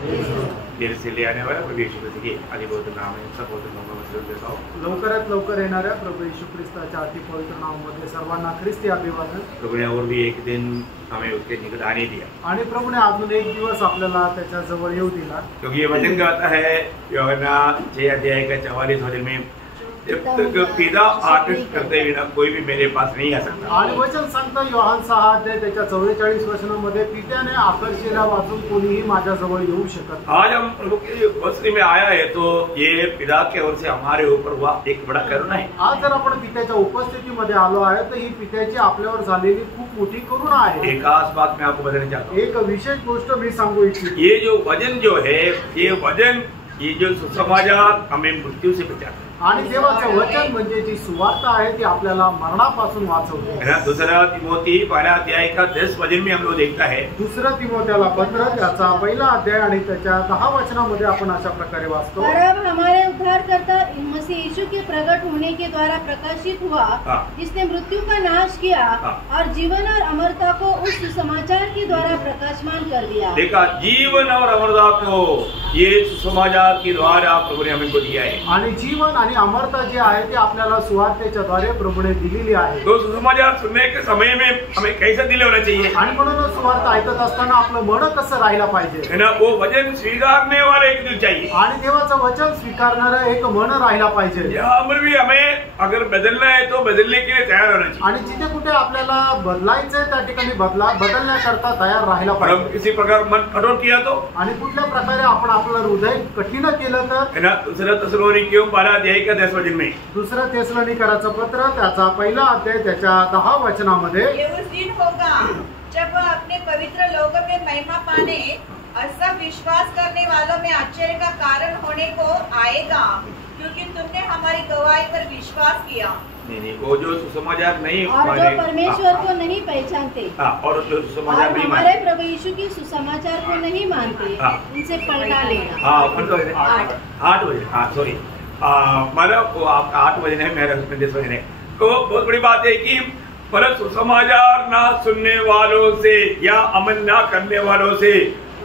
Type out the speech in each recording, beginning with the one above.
देर से ले आने वाला प्रभु यीशु मसीह के अधिपति नाम में सब बहुत नमस्कार देता हूँ। लवकरात लवकर येणाऱ्या प्रभू येशू ख्रिस्ताच्या अति पवित्र नावामध्ये सर्वांना ख्रिस्ती अभिवादन। प्रभु ने और भी एक दिन हमें उसके निकट आने दिया आणि प्रभूने अजून एक दिवस आपल्याला त्याच्या जवळ येऊ दिला। क्योंकि ये वचन कहता है यूहन्ना 6 अध्याय का 44 वचन में, जब तक पिता आदेश करते बिना कोई भी मेरे पास नहीं आ सकता। आणि वचन सांगतं योहान 6 अध्याय त्याच्या 44 वचनामध्ये, पित्याने आकर्षिला वाचून कोणीही माझ्या जवळ येऊ शकत। आज हम प्रभु की उपस्थिति में आया है तो ये पिता के ओर से हमारे ऊपर हुआ एक बड़ा करुणा है। आज जर आपण पित्याच्या उपस्थितीमध्ये आलो आहे तर ही पित्याची आपल्यावर झालेली खूप मोठी करुणा आहे। एक खास बात मैं आपको बताना चाहता हूँ। एक विशेष गोष्ट मी सांगू इच्छितो। ये जो वचन जो है, ये वचन, ये जो सुसमाचार हमें मृत्यु से बचाता है। आणि देवाचं वचन म्हणजे जी सुवार्ता आहे ती आपल्याला मरणापासून वाचवते। है ना। दूसरा तिमोथी 1 अध्याय का 10 वचन में हम लोग देखता है। दुसरा तिमोथेला पत्र त्याचा 1 अध्याय आणि त्याच्या 10 वचनामध्ये आपण अशा प्रकारे वाचतो। और अब हमारे उद्धारकर्ता मसीह यीशु के प्रकट होने के द्वारा प्रकाशित हुआ, जिसने मृत्यु का नाश किया और जीवन और अमरता को उस सुसमाचार के द्वारा प्रकाशमान कर दिया। देखा, जीवन और अमरता को ये सुसमाचार के द्वारा प्रभु ने हमें को दिया है। आणि जीवन आणि अमरता जी आहे ती आपल्याला सुवार्तेच्या द्वारे प्रभूने दिलेली आहे। तो सुसमाचार सुनने के समय में हमें कैसा दिल होना चाहिए? आणि म्हणून सुवार्ता ऐकत असताना आपलं मन कसं राहायला पाहिजे? है ना। वो वचन स्वीकारने वाला एक दिल चाहिए आणि देवाचं वचन स्वीकारणारा एक मन राहायला पाहिजे। यहाँ पर भी हमें अगर बदलना है तो बदलने के लिए तैयार होना चाहिए। आणि जिथे कुठे आपल्याला बदलायचंय त्या ठिकाणी बदलण्याकरता तयार राहायला हम पाहिजे। किसी प्रकार मन कठोर किया तो, आणि कुठल्या प्रकारे आपण आपलं हृदय कठीण केलं तर, है ना। दूसरा थिस्सलुनीकियों 12 अध्याय का 10 वचन में, दुसरं थिस्सलुनीकराचं पत्र त्याचा 1 अध्याय त्याच्या 10 वचनामध्ये, ये उस दिन होगा जब वह अपने पवित्र लोक में महिमा पाने और सब विश्वास करने वालों में आश्चर्य का कारण होने को आएगा, क्योंकि तुमने हमारी गवाही पर विश्वास किया। नहीं, वो जो सुसमाचार नहीं और जो परमेश्वर को नहीं पहचानते और जो सुसमाचार और नहीं हमारे मानते, प्रभु यीशु की सुसमाचार को नहीं मानते, उनसे पलटा लेगा। हाँ 8 बजे, हाँ सॉरी, मतलब वो आपका 8 वचन है, मेरा 10 वचन है। तो बहुत बड़ी बात है कि परंतु सुसमाचार ना सुनने वालों से या अमल ना करने वालों से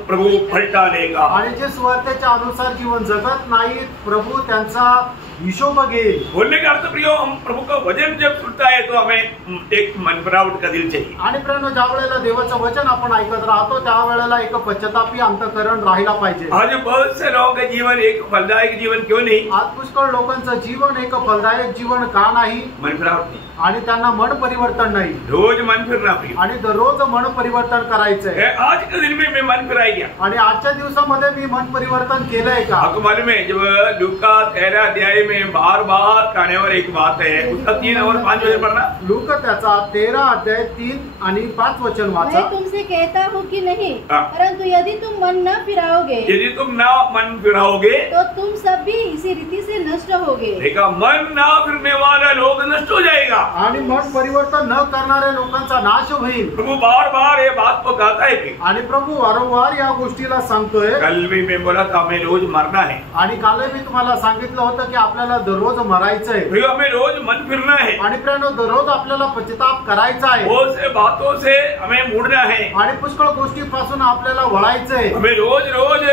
प्रभु पलटा लेगा। आणि जे सुवार्तेच्या अनुसार जीवन जगत नाहीत, प्रभू त्यांचा हिशोब घेईल। बोलने का अर्थ प्रियो, हम प्रभु का वचन जब सुनता है तो हमें एक मनपरावट का दिल चाहिए। आणि प्रियानो, ज्या वेळेला देवाचं वचन आपण ऐकत राहतो त्यावेळेला एक पश्चातापी अंतःकरण राहिला पाहिजे। आज बहुत से लोगों का जीवन एक फलदायक जीवन क्यों नहीं? आज पुष्कळ लोकांचं जीवन एक फलदायक जीवन का नाही? मनपरावट नहीं, आणि त्यांना मन परिवर्तन नाही। रोज मन फिरना प्रियो, आणि दररोज मन परिवर्तन करायचंय। आज के दिन में मैं मन फिराई गया आणि आजच्या दिवसामध्ये मी मन परिवर्तन केलंय का? आपको मालूम है, जब लूका 13 अध्याय में बार बार कहने वाली एक बात है, उसका 3 और 5 वचन पढ़ना। लूका त्याचा 13 अध्याय 3 आणि 5 वचन वाचा। मैं तुमसे कहता हूँ कि नहीं, परंतु यदि तुम मन न फिराओगे, यदि तुम ना मन फिराओगे तो तुम सब भी इसी रीति से नष्ट होगे। देखा, मन ना फिरने वाला लोग नष्ट हो जाएगा आणि मन परिवर्तन न करणाऱ्या लोकांचा नाश होईल। प्रभु बार बार ये बात को कहता है कि, आणि प्रभू वारंवार या गोष्टीला सांगतोय। कल भी मैं बोला था हमें रोज मरना है, आणि काल मी तुम्हाला सांगितलं होतं की आपल्याला दररोज मरायचंय। प्रियो, हमें रोज मन फिरना है आणि प्रियानो, दररोज आपल्याला पश्चाताप करायचा आहे। बहुत से बातों से हमें मुड़ना है, आणि पुष्कळ गोष्टीपासून आपल्याला वळायचंय। हमें रोज रोज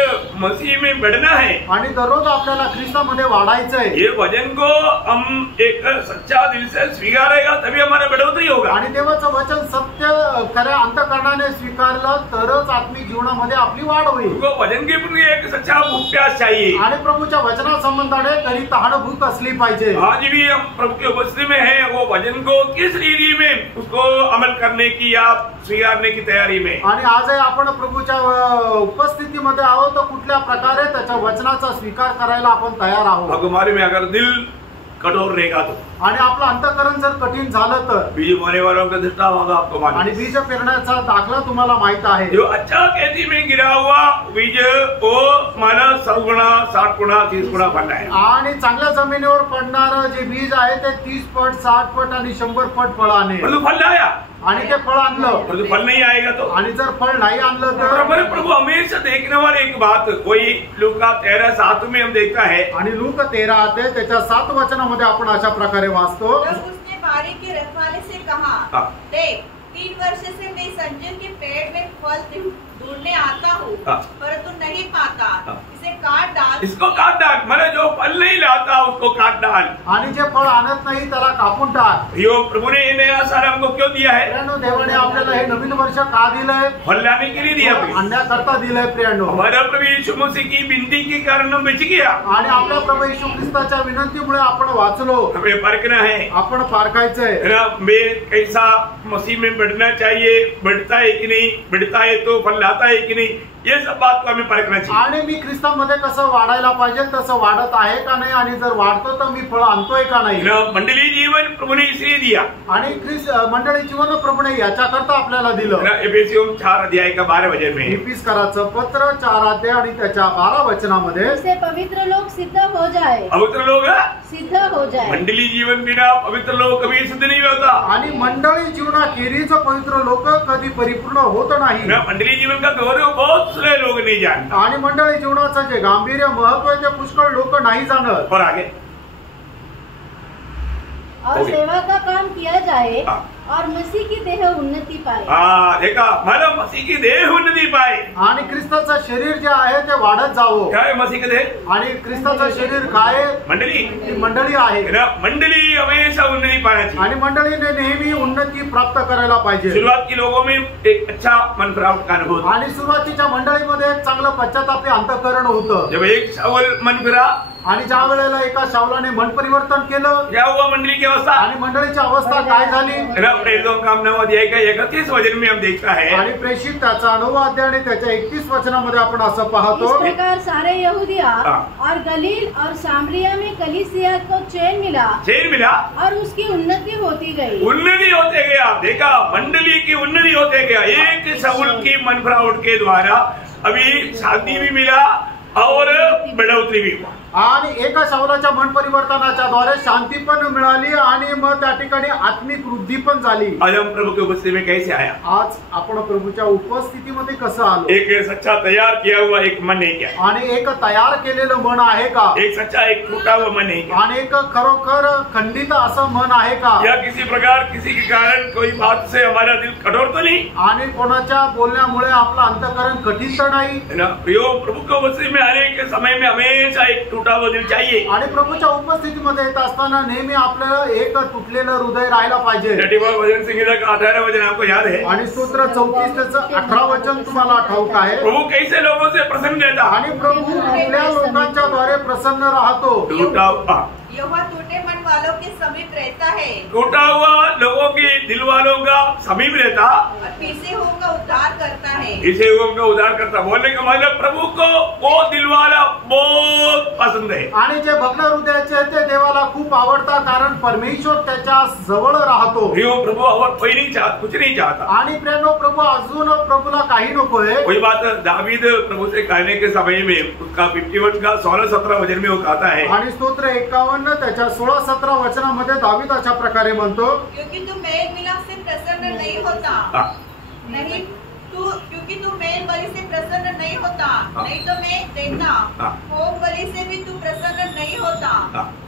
मसीह में बढ़ना है आणि दररोज आपल्याला ख्रिस्तामध्ये वाढायचंय। ये वचन को हम एक सच्चा दिल से स्वीकारेगा तभी हमारा बढ़ोतरी होगा। आणि देवाचं वचन सत्य खऱ्या अंतःकरणाने स्वीकारलं तरच आत्मिक जीवनामध्ये आपली वाढ होईल। उनको वचन के प्रति एक सच्चा प्यास चाहिए। आणि प्रभूच्या वचनासंबंधाने खरी तहान भूक असली पाहिजे। आज भी हम प्रभु की उपस्थिति में हैं, वो वचन को किस रीति में उसको अमल करने की या स्वीकारने की तैयारी में। आणि आजही आपण प्रभूच्या उपस्थितीमध्ये आहोत तर कुठल्या प्रकारे त्याच्या वचनाचा स्वीकार करायला आपण तयार आहोत। हमारे में अगर दिल कठोर रहेगा तो, आणि आपलं अंतःकरण जर कठीण झालं तर बीज बोने वालों का दृष्टांत होगा आपको मालूम। आणि बीज पेरण्याचा दाखला तुम्हाला माहित आहे। जो अच्छा खेती में गिरा हुआ बीज वो माना 100 गुना 60 गुना 30 गुना फलता है। आणि चांगल्या जमिनीवर पडणारं जे बीज आहे ते 30 पट 60 पट आणि 100 पट फळ आणेल। परंतु फल आया, आणि ते फळ आणलं, परंतु फल नहीं आएगा तो, आणि जर फळ नाही आणलं तर। हमारे प्रभु हमेशा देखने वाले एक बात, कोई लूका 13:7 में हम देखता है, आणि लूक 13 अध्याय त्याच्या 7 वचनामध्ये आपण अशा प्रकारे वाचतो। तब उसने बारी के रखवाले से कहा, देख 3 वर्ष से मैं संजीव के पेड़ में फल ढूंढने आता हूँ, परंतु नहीं पाता। इसको काट डाल, मतलब जो फल नहीं लाता उसको काट डाल। आणि जे फळ आणत नाही त्याला कापून टाक। यो प्रभु ने ये नया साल हमको क्यों दिया है? प्रियांनो, देवाने आपल्याला हे नवीन वर्ष का दिलंय? फल लाने के लिए दिया। आणण्याकरता दिलंय प्रियांनो। हमारा प्रभु यीशु मसीह की विनती के कारण हम बच गया। आणि आपल्या प्रभू येशू ख्रिस्ताच्या विनंतीमुळे आपण वाचलो। हमें परखना है, आपण पारखायचंय मैं कैसा मसीह में बढ़ना चाहिए, बढ़ता है कि नहीं, बढ़ता है तो फल लाता है कि नहीं, ये सब बात को हमें परखना चाहिए। आणि मी ख्रिस्तामध्ये कसं वाढायला पाहिजे, तसं वाढत आहे का नाही, आणि जर वाढतो तर मी फळ आणतोय का नाही। मंडली जीवन प्रभु ने इसलिए दिया, आणि मंडळी जीवन प्रभूने याच्याकरता आपल्याला दिलं। एफेसियों 4 अध्याय का 12 वचन में, एफिसकराचं पत्र 4 अध्याय आणि त्याच्या 12 वचनामध्ये, उससे पवित्र लोग सिद्ध हो जाए, पवित्र लोग सिद्ध हो जाए। मंडली जीवन बिना पवित्र लोग कभी सिद्ध नहीं होता। आणि मंडळी जीवनाखेरीज पवित्र लोक कधी परिपूर्ण होत नाही। मंडली जीवन का गौरव बहुत सारे लोग नहीं जानते, आणि मंडळी जीवनाचं जे गांभीर्य महत्व आहे ते पुष्कळ लोक नाही जाणत। और आगे और सेवा का काम किया जाए और मसीह की देह उन्नति पाए। देखा, मतलब मसीह की देह उन्नति पाए। आणि ख्रिस्ताचं शरीर जे आहे ते वाढत जावं। क्या है मसीह की देह? आणि ख्रिस्ताचं शरीर काय? मंडली, मंडळी आहे। मंडली हमेशा उन्नति पाना चाहिए। आणि मंडळीने नेहमी उन्नती प्राप्त करायला पाहिजे। शुरुआत के लोगों में एक अच्छा मन फिरावट का अनुभव, आणि सुरुवातीच्या मंडळीमध्ये एक चांगलं पश्चातापी अंतःकरण होतं। जब एक शाऊल मन फिरा, आणि ज्या वेळेला एका शाऊलाने मन परिवर्तन केलं, क्या हुआ मंडली की अवस्था? आणि मंडळीची अवस्था काय झाली? काम 9 अध्याय का 31 वचन में हम देखता है, आणि प्रेषित त्याचा 9 अध्याय आणि त्याच्या 31 वचनामध्ये आपण असं पाहतो, इस प्रकार सारे यहूदिया और गलील और सामरिया में कलीसिया को चैन मिला और उसकी उन्नति होती गई। उन्नति होते गया। देखा, मंडली की उन्नति होते गया। एक शाऊल की मन फिरावट के द्वारा अभी शांति भी मिला और बढ़ोतरी भी हुआ। आणि एका शाऊलाच्या मन परिवर्तनाच्या द्वारे शांती पण मिळाली आणि मग त्या ठिकाणी आत्मिक वृद्धी पण झाली। आज हम प्रभु के उपस्थिति में कैसे आया? आज आपण प्रभूच्या उपस्थितीमध्ये कसं आलो? एक सच्चा तैयार किया हुआ एक मन है क्या? आणि एक तयार केलेलं मन आहे का? एक सच्चा एक टूटा हुआ मन है क्या? आणि एक खरोखर खंडित असं मन आहे का? या किसी प्रकार किसी के कारण कोई बात से हमारा दिल कठोर तो नहीं? आणि कोणाच्या बोलण्यामुळे आपलं अंतःकरण कठीण तर नाही ना? प्रियो, प्रभु के उपस्थिति में आने के समय में हमेशा एक टूटा हुआ दिल चाहिए। आणि प्रभूच्या उपस्थितीमध्ये येत असताना नेहमी आपल्याला एक तुटलेलं हृदय राहायला पाहिजे। भजन संहिता का 18 वचन आपको याद है? आणि सूत्र 34 त्याचं 18 वचन तुम्हाला ठाऊक आहे। प्रभु कैसे लोगों से प्रसन्न रहता? आणि प्रभू कुठल्या लोकांच्या द्वारे प्रसन्न राहतो? यहोवा टूटे मन वालों के समीप रहता है। टूटा हुआ लोगों के दिल वालों का समीप रहता और पीछे हुओं का उद्धार करता है। इसे हुओं का उद्धार करता। बोलने का मतलब प्रभु को वो दिल वाला बहुत पसंद है। आणि जे भग्न हृदयाचे आहेत ते देवाला खूप आवडता, कारण परमेश्वर त्याच्या जवळ राहतो। प्रभु और कोई नहीं चाहता, कुछ नहीं चाहता। आणि प्रेनो प्रभु अजून प्रभूला काही नकोय। वही बात दावीद प्रभु से कहने के समय में उसका 51 का 16-17 वचन में वो कहता है। आणि स्तोत्र 51 त्याच्या 16-17 वचनामध्ये दावीद अशा प्रकारे म्हणतो, क्योंकि तू मेल मिलाप से प्रसन्न नहीं होता, नहीं तू, क्योंकि तू मेल बलि से प्रसन्न नहीं होता, नहीं तो मैं देता। होम बलि से भी तू प्रसन्न नहीं होता।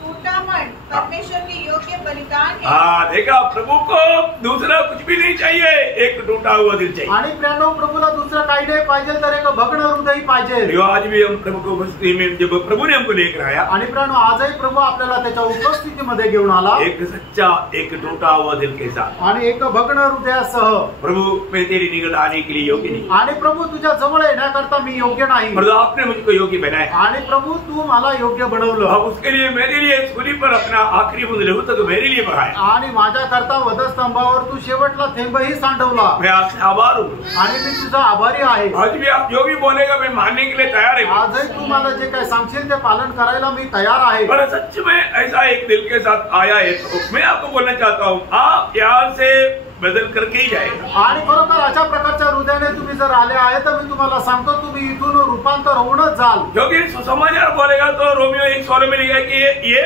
टूटा मन परमेश्वर के योग्य बलिदान है। देखा, प्रभु को दूसरा कुछ भी नहीं चाहिए, एक टूटा हुआ दिल चाहिए। आणि प्रेनो प्रभूला दुसरं काही नाही पाहिजे, तर एक भग्न हृदय पाहिजे। आज भी हम प्रभु को उपस्थिति में जब प्रभु ने हमको लेकर आया, आणि प्रेनो आजही प्रभू आपल्याला त्याच्या उपस्थितीमध्ये घेऊन आला, एक सच्चा एक टूटा हुआ दिल के साथ। आणि एक भग्न हृदयासह, प्रभु मैं तेरी निकट आने के लिए योग्य नहीं। आणि प्रभू तुझ्या जवळ येण्याकरता मी योग्य नाही। प्रभु आपने मुझको योग्य बनाया। आणि प्रभू तू मला योग्य बनवलं। अब उसके लिए मेरे लिए सूली पर अपना आखिरी बूंद लहू तक मेरे लिए बहाया। आणि माझ्या करता वधस्तंभावर तू शेवटला थेंबही सांडवला। मैं आपसे आभार हूँ आणि मी तुझा आभारी आहे। आज भी आप जो भी बोलेगा मैं मानने के लिए तैयार है। आजही तू मला जे काही सांगशील ते पालन करायला मी तयार आहे। पर सच में ऐसा एक दिल के साथ आया है तो मैं आपको बोलना चाहता हूँ, आप यहाँ से बदल करके ही जाएगा। आणि खरोखर अशा प्रकारच्या हृदयाने तुम्ही जर आले आहे तर मी तुम्हाला सांगतो, तुम्ही इथून रूपांतर होऊनच जाल। क्योंकि सुसमाचार बोलेगा तो रोमियो 1:16 में लिखा है कि ये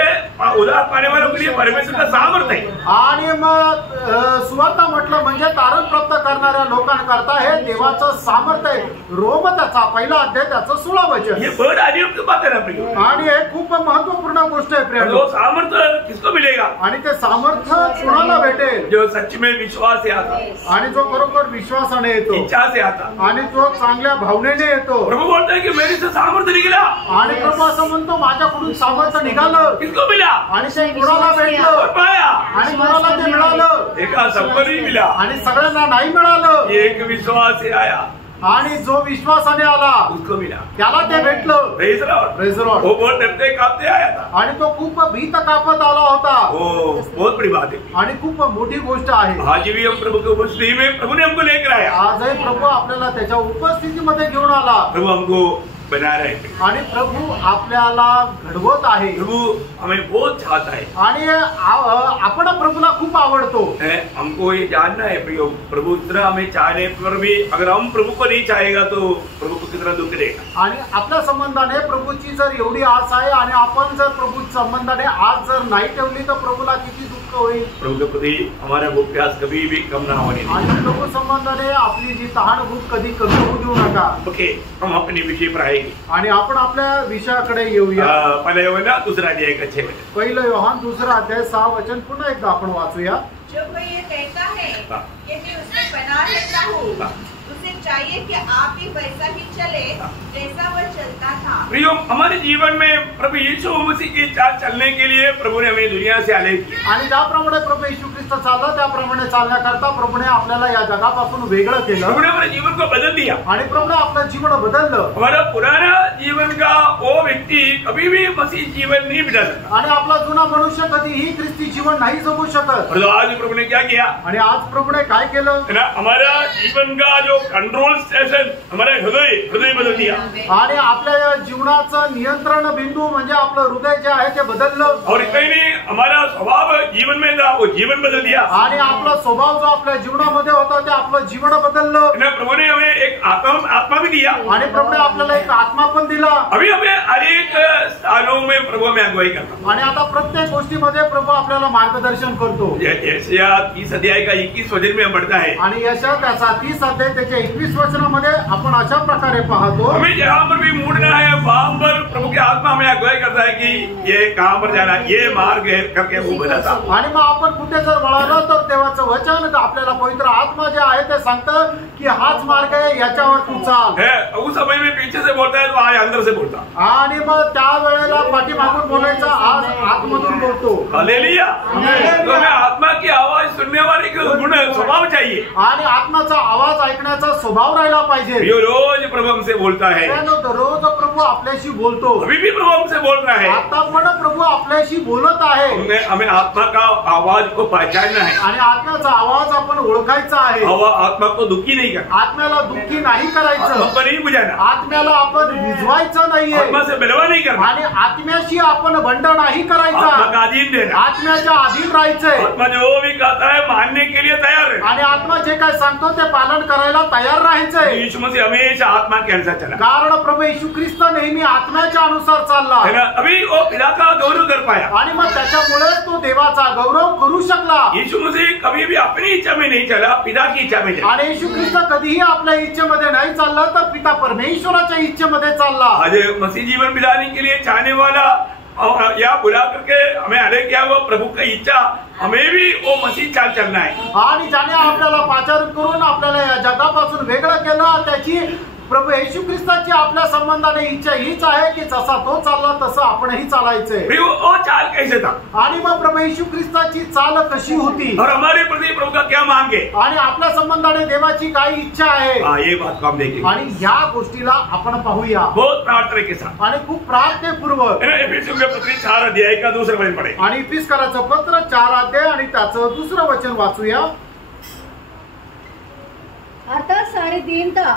उद्धार पाने वालों के लिए परमेश्वर का सामर्थ्य है। आणि मग सुवार्ता म्हटलं म्हणजे तारण प्राप्त करणाऱ्या लोकांकरता हे देवाचं सामर्थ्य आहे। रोम त्याचा 1 अध्याय त्याचं 16 वचन। ये बड़ा अजीब की बात है ना प्रिय। आणि हे खूप महत्वपूर्ण गोष्ट आहे प्रिय। वो सामर्थ्य किसको मिलेगा? आणि ते सामर्थ्य कुणाला भेटेल? जो सच में विश्वास विश्वास से आता, आणि जो बरोबर विश्वासाने येतो, इच्छा से आता, आणि जो चांगल्या भावनेने येतो. प्रभु बोलता है कि मेरे से सामर्थ्य निकला, आणि प्रभू असं म्हणतो माझ्याकडून सामर्थ्य निघालं, किसको मिला, आणि ते कुणाला भेटलं, पाया, आणि कुणाला ते मिळालं, एका सबको नहीं मिला, आणि सगळ्यांना नाही मिळालं. एक विश्वास से आया, आणि जो विश्वासाने आला उसको मिला, त्याला ते भेटलं. Praise Lord. Praise Lord. वो बहुत डरते कांपते आया था, आणि तो खूप भीत कापत आला होता. वो बहुत बड़ी बात है. आणि खूप मोठी गोष्ट आहे. आज भी हम प्रभु की उपस्थिति में प्रभु ने हमको लेकर आया, आजही प्रभू आपल्याला त्याच्या उपस्थितीमध्ये घेऊन आला, प्रभु हमको बना रहे हैं, आणि प्रभू आपल्याला घडवत आहे. प्रभु हमें बहुत चाहता है, आणि आपण प्रभूला खूप आवडतो. हमको ये जानना है प्रियो, प्रभु इतना हमें चाहने पर भी अगर हम प्रभु को नहीं चाहेगा तो प्रभु को कितना दुख देगा. आणि आपल्या संबंधाने प्रभूची जर एवढी आस आहे आणि आपण जर प्रभू संबंधाने आज जर नाही ठेवली तर प्रभूला किती दुःख होईल. प्रभु के प्रति हमारा वो प्यास कभी भी कम ना होने दें. आणि प्रभू संबंधाने आपली जी तहान भूक कधी कमी होऊ देऊ नका. ओके, हम अपने विषय पर आएंगे. आणि आपण आपल्या विषयाकडे येऊया. पहले योहन्ना दूसरा अध्याय का 6 वचन. पहिलं योहान दुसरा अध्याय 6 वचन पुन्हा एकदा आपण वाचूया. जो कोई ये कहता है कि मैं उसमें बना रहता हूँ, उसे चाहिए कि आप भी वैसा ही चले जैसा वह चलता था. प्रियो, हमारे जीवन में प्रभु यीशु मसीह के साथ चलने के लिए प्रभु ने हमें दुनिया से अलग किया. आणि ज्याप्रमाणे प्रभू येशू ख्रिस्त चालला त्याप्रमाणे चालण्याकरता प्रभूने आपल्याला या जगापासून वेगळं केलं. प्रभु ने हमारे जीवन को बदल दिया. आणि प्रभूने आपलं जीवन बदललं. हमारा पुराना जीवन का वो व्यक्ति कभी भी मसीह जीवन नहीं बिता सकता. आणि आपला जुना मनुष्य कधीही ख्रिस्ती जीवन नाही जगू शकत. और आज प्रभु ने क्या किया, आणि आज प्रभूने काय केलं, है ना, हमारा जीवन का जो कंट्रोल स्टेशन हमारा हृदय बदल दिया. आणि आपल्या या जीवनाचं नियंत्रण बिंदू म्हणजे आपलं हृदय जे आहे ते बदललं. और कहीं नहीं हमारा स्वभाव जीवन में था, वो जीवन बदल दिया. आणि आपला स्वभाव जो आपल्या जीवनामध्ये होता ते आपलं जीवन बदललं. है ना, प्रभु ने हमें एक आत्मा भी दिया. आणि प्रभूने आपल्याला एक आत्मा पण दिला. अभी हमें हर एक स्थानों में प्रभु हमें अगुवाई करता. आणि आता प्रत्येक गोष्टीमध्ये प्रभू आपल्याला मार्गदर्शन करतो. यशाया 30 अध्याय का 21 वचन में हम पढ़ता है, आणि यशा त्याचा 30 अध्याय त्याच्या 21 वचनामध्ये आपण अशा प्रकारे पाहतो, हमें जहाँ पर भी मुड़ना है वहां पर प्रभु की आत्मा हमें अगुवाई करता है कि ये कहाँ पर जाना, ये मार्ग है करके वो बताता. आणि मग आपण कुठे जर वळालो तर देवाचं वचन आपल्याला पवित्र आत्मा जे आहे ते सांगतं की हाच मार्ग आहे, याच्यावर तू चाल. है उस समय में पीछे से बोलता है तो आज अंदर से बोलता. आणि मग त्या वेळेला पाठीमागून बोलायचं, आज आतमधून बोलतो. हालेलुया. तो हमें आत्मा की आवाज सुनने वाले का गुण स्वभाव चाहिए. आणि आत्माचा आवाज ऐकण्याचा स्वभाव राहिला पाहिजे. ये रोज प्रभु हमसे बोलता है, रोज प्रभू आपल्याशी बोलतो. अभी भी प्रभु हमसे बोल रहा है. आता पण प्रभू आपल्याशी बोलत आहे. हमें आत्मा का आवाज को पहचानना है. आणि आत्म्याचा आवाज आपण ओळखायचा आहे. आत्मा को दुखी नहीं करना, आत्म्याला दुःखी नाही करायचं, आत्मा को नहीं बुझाना, आत्म्याला आपण विझवायचं नाहीये, आत्मा से बलवा नहीं करना, आणि आत्म्याशी आपण बंड नाही करायचा, आत्मा का अधीन देना. आत्म्याच्या अधीन राहायचंय. आत्मा जो भी कहता है मानने के लिए तैयार है. आणि आत्मा जे काय सांगतो ते पालन करायला तयार राहायचंय. यीशु मसीह हमेशा आत्मा के अनुसार चला. कारण प्रभू येशू ख्रिस्त नेहमी आत्म्याच्या अनुसार चालला. है ना, अभी वो पिता का गौरव कर पाया. आणि मग त्याच्यामुळे तो देवाचा गौरव करू शकला. यीशु मसीह कभी भी अपनी इच्छा में नहीं चला, पिता की इच्छा में चला. आणि येशू ख्रिस्त कधीही आपल्या इच्छेमध्ये नाही चालला तर पिता परमेश्वराच्या इच्छेमध्ये चालला. आज मसीह जीवन बिताने के लिए चाहने वाला या बुला करके हमें अलग किया वो प्रभु की इच्छा, हमें भी वो मसीह चाल चलना है. आणि ज्याने आपल्याला पाचारण करून आपल्याला या जगापासून वेगळं केलं त्याची प्रभू येशू ख्रिस्ताची आपल्या संबंधाने इच्छा हीच आहे की जसा तो चालला तसं आपणही चालायचंय. वो चाल कैसे था, आणि मग प्रभू येशू ख्रिस्ताची चाल कशी होती, और हमारे प्रति प्रभु का क्या मांग है, आणि आपल्या संबंधाने देवाची काय इच्छा आहे, ये बात को हम देखेंगे. आणि या गोष्टीला आपण पाहूया बहुत प्रार्थना के साथ. आणि खूप प्रार्थनेपूर्वक. एफिसियों के पत्र 4 अध्याय का दूसरा वचन पढ़े. आणि इफिसकराचं पत्र 4 अध्याय आणि त्याचं दुसरं वचन वाचूया. अर्थात सारी दीनता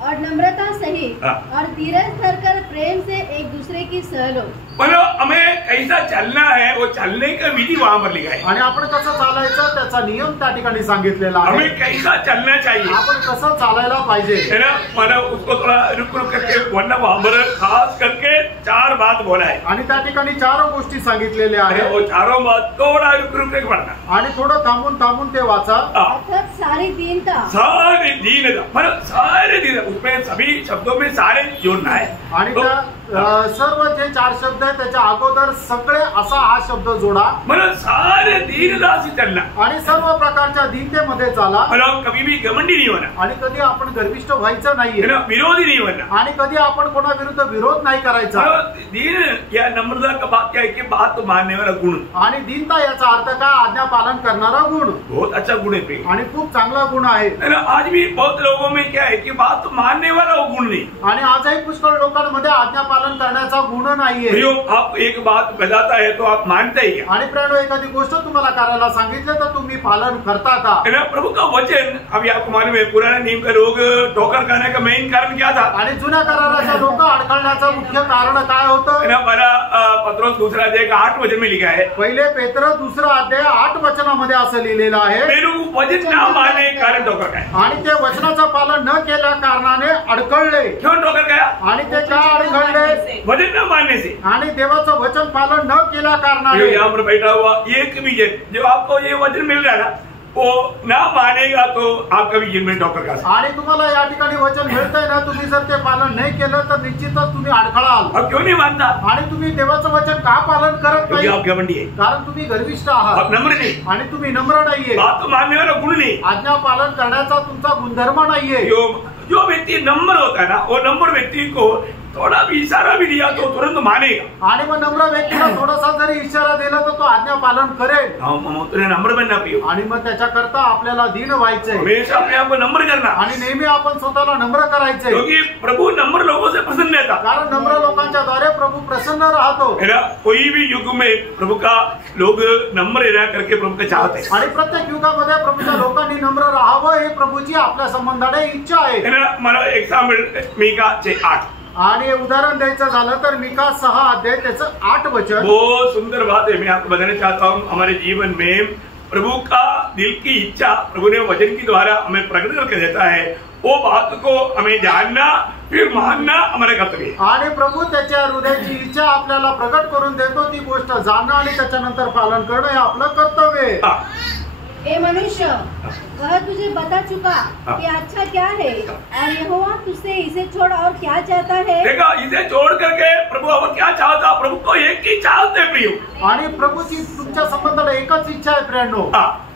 और नम्रता सहित और धीरज धरकर प्रेम से एक दूसरे की सह लो. मतलब हमें कैसा चलना है वो चलने का विधि वहाँ पर लिखा है. आणि आपण कसं चालायचं त्याचा नियम त्या ठिकाणी सांगितलेला आहे. हमें कैसा चलना चाहिए, आपण कसं चालायला पाहिजे, है ना. मतलब उसको थोड़ा रुक करके, वरना वहाँ पर खास करके 4 बात बोला है. आणि त्या ठिकाणी 4 गोष्टी सांगितलेल्या आहेत. वो चारों बात थोड़ा रुक के पढ़ना. आणि थोडं थांबून ते वाचा. अर्थात सारी दीनता, सारे दीनता, मतलब सारे दीन, उसमें सभी शब्दों में सारे जोड़ना है. आणि त्या सर्व जे 4 शब्द आहेत त्याच्या अगोदर सगळे असा हा शब्द जोडा. मतलब सारे दीनदास से चलना आणि सर्व प्रकारच्या दीनतेमध्ये चाला. मतलब कभी भी घमंडी नहीं होना, आणि कधी आपण गर्विष्ठ व्हायचं नाहीये, विरोधी नहीं होना, आणि कधी आपण कोणाविरुद्ध विरोध नाही करायचा. दीन या नम्रता का बात क्या है कि बात मानने वाला गुण. आणि दीनता याचा अर्थ काय? आज्ञा पालन करणारा गुण. बहुत अच्छा गुण है प्रिय, आणि खूप चांगला गुण आहे. आज भी बहुत लोगों में क्या है कि बात मानने वाला वो गुण नहीं. आणि आजही पुष्कळ लोकांमध्ये आज्ञा पालन करण्याचा गुण नाहीये. आप एक बात बताता है तो आप मानते ही. आणि प्रेरणो एखादी गोष्ट तुम्हाला करायला सांगितलं तर तुम्ही पालन करता का? प्रभु का वचन, अभी आपको मालूम है पुराने नियम के लोग ठोकर खाने का मेन कारण क्या था? आणि जुन्या कराराचे लोक अडकळण्याचं मुख्य कारण काय होतं? पत्रोस दूसरा अध्याय 8 वचन में लिखा है. पहिले पेत्र 2 अध्याय 8 वचनामध्ये असं लिहिलेलं आहे, वे लोग वचन न मानने के कारण ठोकर खाए. आणि ते वचनाचं पालन न केल्या कारणाने अडकळले. क्यों ठोकर खाया? आणि ते का अडकळले? वचन न मानने से. आणि देवाचं वचन पालन न केल्या कारणाने. यहाँ पर बैठा हुआ एक भी जो आपको ये वचन मिल रहा है ना, वो ना मानेगा तो आप कभी जिनमें ठोकर खा सकते. आणि तुम्हाला या ठिकाणी वचन मिळतंय ना, तुम्ही जर ते पालन नाही केलं तर निश्चितच तुम्ही अडखळाल. अब क्यों नहीं मानता? आणि तुम्ही देवाचं वचन का पालन करत नाही? आप घमंडी है, कारण तुम्ही गर्विष्ठ आहात. आप नम्र नहीं, आणि तुम्ही नम्र नाहीये. बात मानने वाला गुण नहीं, आज्ञा पालन करण्याचा तुमचा गुणधर्म नाहीये. जो व्यक्ति नम्र होता है ना, वो नम्र व्यक्ति को थोड़ा भी इशारा भी दिया तो तुरंत मानेगा. आणि मग नम्र व्यक्तीला थोडासा जरी इशारा दिला तर तो आज्ञा पालन करेल. तुझे नम्र बनना पियो. आणि मग त्याच्याकरता आपल्याला दीन व्हायचंय. हमेशा अपने आप को नम्र करना. आणि नेहमी आपण स्वतःला नम्र करायचंय. क्योंकि प्रभु नम्र लोगों से प्रसन्न रहता. कारण नम्र लोकांच्या द्वारे प्रभू प्रसन्न राहतो. कोई भी युग में प्रभु का लोग नम्र रह करके प्रभु को चाहते. आणि प्रत्येक युगामध्ये प्रभूच्या लोकांनी नम्र राहावं हे प्रभूची आपल्या संबंधाने इच्छा आहे. मला एक्झाम्पल मीका 8. आणि उदाहरण द्यायचं झालं तर मीका 6 अध्याय त्याचं 8 वचन. बहुत सुंदर बात है, मैं आपको बताना चाहता हूँ. हमारे जीवन में प्रभु का दिल की इच्छा प्रभु ने वचन के द्वारा हमें प्रकट करके देता है. वो बात को हमें जानना फिर मानना हमारे कर्तव्य. आणि प्रभू त्याच्या हृदयाची इच्छा आपल्याला प्रकट करून देतो. ती गोष्ट जाणणं आणि त्याच्यानंतर पालन करणं हे आपलं कर्तव्य आहे. ए मनुष्य, वह तुझे बता चुका कि अच्छा क्या है, और यहोवा तुझसे इसे छोड़ और क्या चाहता है. देखा, इसे छोड़ करके प्रभु और क्या चाहता? प्रभु को एक ही चाहते प्रियो. आणि प्रभूची तुमच्या संबंधाला एकच इच्छा आहे प्रेरणो,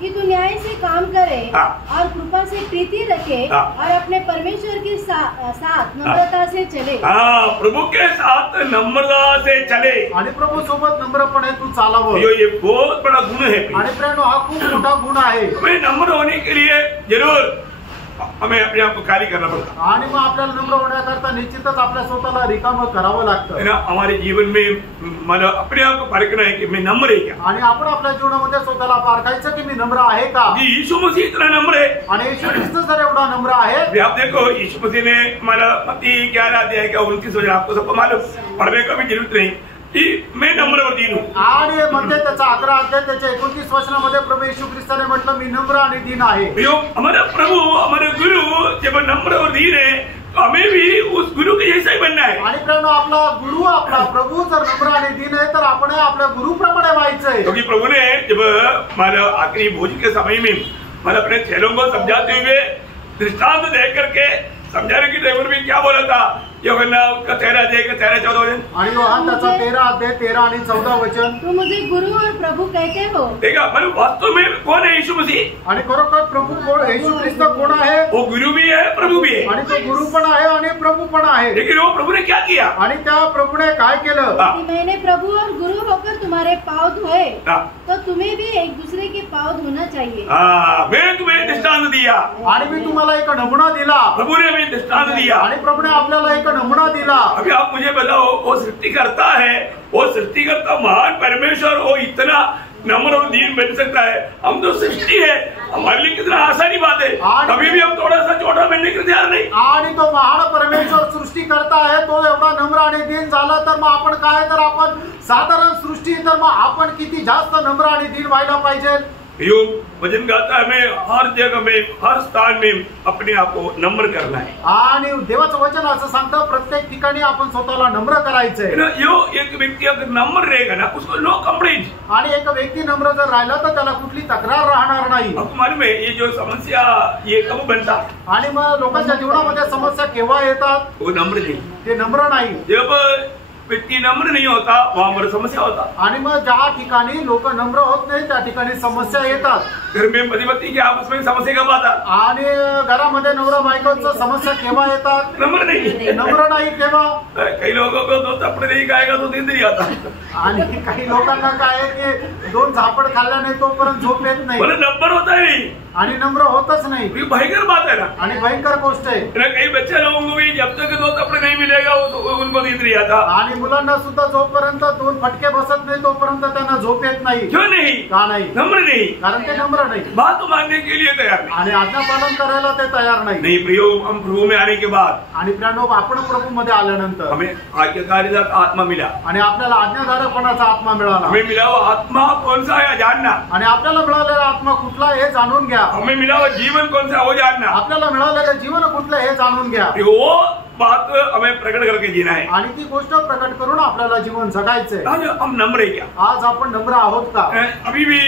कि तू न्याय से काम करे और कृपा से प्रीति रखे और अपने परमेश्वर के साथ नम्रता से चले. प्रभु के साथ नम्रता से चले. आणि प्रभु सोबत नम्रपणे तू चालावं. ये बहुत बड़ा गुण है. आणि प्रेरणो हा खूप मोठा गुण आहे. हमें नम्र होने के लिए जरूर हमें अपने आप को खाली करना पड़ता. आणि मग आपल्याला नम्र होण्याकरता निश्चितच आपल्या स्वतःला रिकामं करावं लागतं. हमारे जीवन में मला अपने आप को परखना है कि मैं नम्र है क्या. आणि आपण आपल्या जीवनामध्ये स्वतःला पारखायचं की मी नम्र आहे का. यीशु मसीह इतना नम्र है. आणि येशू ख्रिस्त जर एवढा नम्र आहे. आप देखो, यीशु मसीह ने हमारा मत्ती 11 अध्याय का 29 वचन आपको सबको मालूम, पढ़ने का भी जरूरत नहीं कि मैं नम्र और दीन हूँ. आणि मध्ये त्याचा 11 अध्याय त्याच्या 29 वचनामध्ये प्रभू येशू ख्रिस्ताने म्हटलं मी नम्र आणि दीन आहे. हमारा प्रभु हमारे गुरु जब नम्र और दीन है तो हमें भी उस गुरु के जैसा ही बनना है. आणि प्रेरणा आपला गुरु आपला प्रभू जर नम्र आणि दीन आहे तर आपण आपल्या गुरुप्रमाणे व्हायचंय. क्योंकि प्रभु ने जब हमारा आखिरी भोज के समय में मतलब अपने चेलों को समझाते हुए दृष्टांत दे करके समझाने की ड्राइवर भी क्या बोला था, यूहन्ना उसका 13 अध्याय का 13-14 वचन. आणि योहान त्याचा 13 अध्याय 13 आणि 14 वचन. तू मुझे गुरु और प्रभु कहते हो. देखा, मतलब वास्तव में कौन है यीशु मसीह. आणि खरोखर प्रभू कोण, येशू ख्रिस्त कोण आहे. वो गुरु भी है प्रभु भी है. आणि तो गुरु पण आहे आणि प्रभू पण आहे. लेकिन वो प्रभु ने क्या किया. आणि त्या प्रभूने काय केलं. कि मैंने प्रभु और गुरु होकर तुम्हारे पांव धोए, तो तुम्हें भी एक दूसरे के पांव धोना चाहिए. मैं तुम्हें दृष्टांत दिया. आणि मी तुम्हाला एक नमुना दिला. प्रभु ने हमें दृष्टांत दिया. आणि प्रभूने आपल्याला एक नमुना दिला. अभी आप मुझे बताओ, वो सृष्टिकर्ता है, वो सृष्टिकर्ता महान परमेश्वर, वो इतना नम्र और दीन बन सकता है. हम तो सृष्टि है, हमारे लिए कितना आसानी बात है. कभी भी हम थोड़ा सा छोटा बनने के तैयार नहीं. आणि तो महान परमेश्वर सृष्टी करता आहे, तो एवढा नम्र आणि दीन झाला तर मग आपण काय, तर आपण साधारण सृष्टी, तर मग आपण किती जास्त नम्र आणि दीन व्हायला पाहिजे. वचन गाता है, हमें हर जगह में हर स्थान में अपने आप को नम्र करना है. आणि देवाचं वचन असं सांगतं प्रत्येक ठिकाणी आपण स्वतःला नम्र करायचंय. यो एक व्यक्ती अगर नम्र रहेगा ना, उसको नो कंप्लेंट. आणि एक व्यक्ती नम्र जर राहिला तर त्याला कुठली तक्रार राहणार नाही. आपको मालूम है ये जो समस्या ये कब बनता. आणि मग लोकांच्या जीवनामध्ये समस्या केव्हा येतात. वो नम्र नहीं, ते नम्र नाही. जब व्यक्ति नम्र नहीं होता वहां पर समस्या होता। आणि मग ज्या ठिकाणी लोक नम्र होत नाही त्या ठिकाणी समस्या येतात। घर में पति पत्नी के आपस में समस्या कब आता? आणि घरामध्ये नवरा बायकोचं समस्या केव्हा येतात? नम्र नहीं, नम्र नाही तेव्हा। कई लोगों को दो थप्पड़ नहीं खाएगा तो नींद नहीं आता। आणि काही लोकांना काय आहे की 2 झापड खाल्ल्याने तोपर्यंत झोप येत नाही, बोले नंबर होता ही नहीं, आणि नम्र होतच नाही। ये भयंकर बात है ना। आणि भयंकर गोष्ट आहे। कई बच्चे लोगों को भी जब तक 2 थप्पड़ नहीं मिलेगा उनको नींद नहीं आता। आणि मुलांना सुद्धा जोपर्यंत 2 फटके बसत नाही तोपर्यंत त्यांना झोप येत नाही। क्यों नहीं? का नाही? नम्र नहीं, कारण ते नम्र नाही बात तो मानने के लिए तैयार नहीं। आणि आज्ञा पालन करायला ते तयार नाही। नहीं प्रियो, हम प्रभु में आने के बाद आणि प्रियानो, आपण प्रभू मध्ये आल्यानंतर हमें आज्ञाकारिता आत्मा मिला, आणि आपल्याला आज्ञाधारकपणाचा आत्मा मिळाला। हमें मिला वो आत्मा कौन सा है जानना, आणि आपल्याला मिळालेला आत्मा कुठला हे जाणून घ्या। हमें मिला वो जीवन कौन सा वो जानना, आपल्याला मिळालेलं जीवन कुठलं हे जाणून घ्या। वो बात हमें प्रकट करके जीना है। आणि ती गोष्ट प्रकट करून आपल्याला जीवन जगायचंय। आज हम नम्र है क्या? आज आपण नम्र आहोत का? अभी भी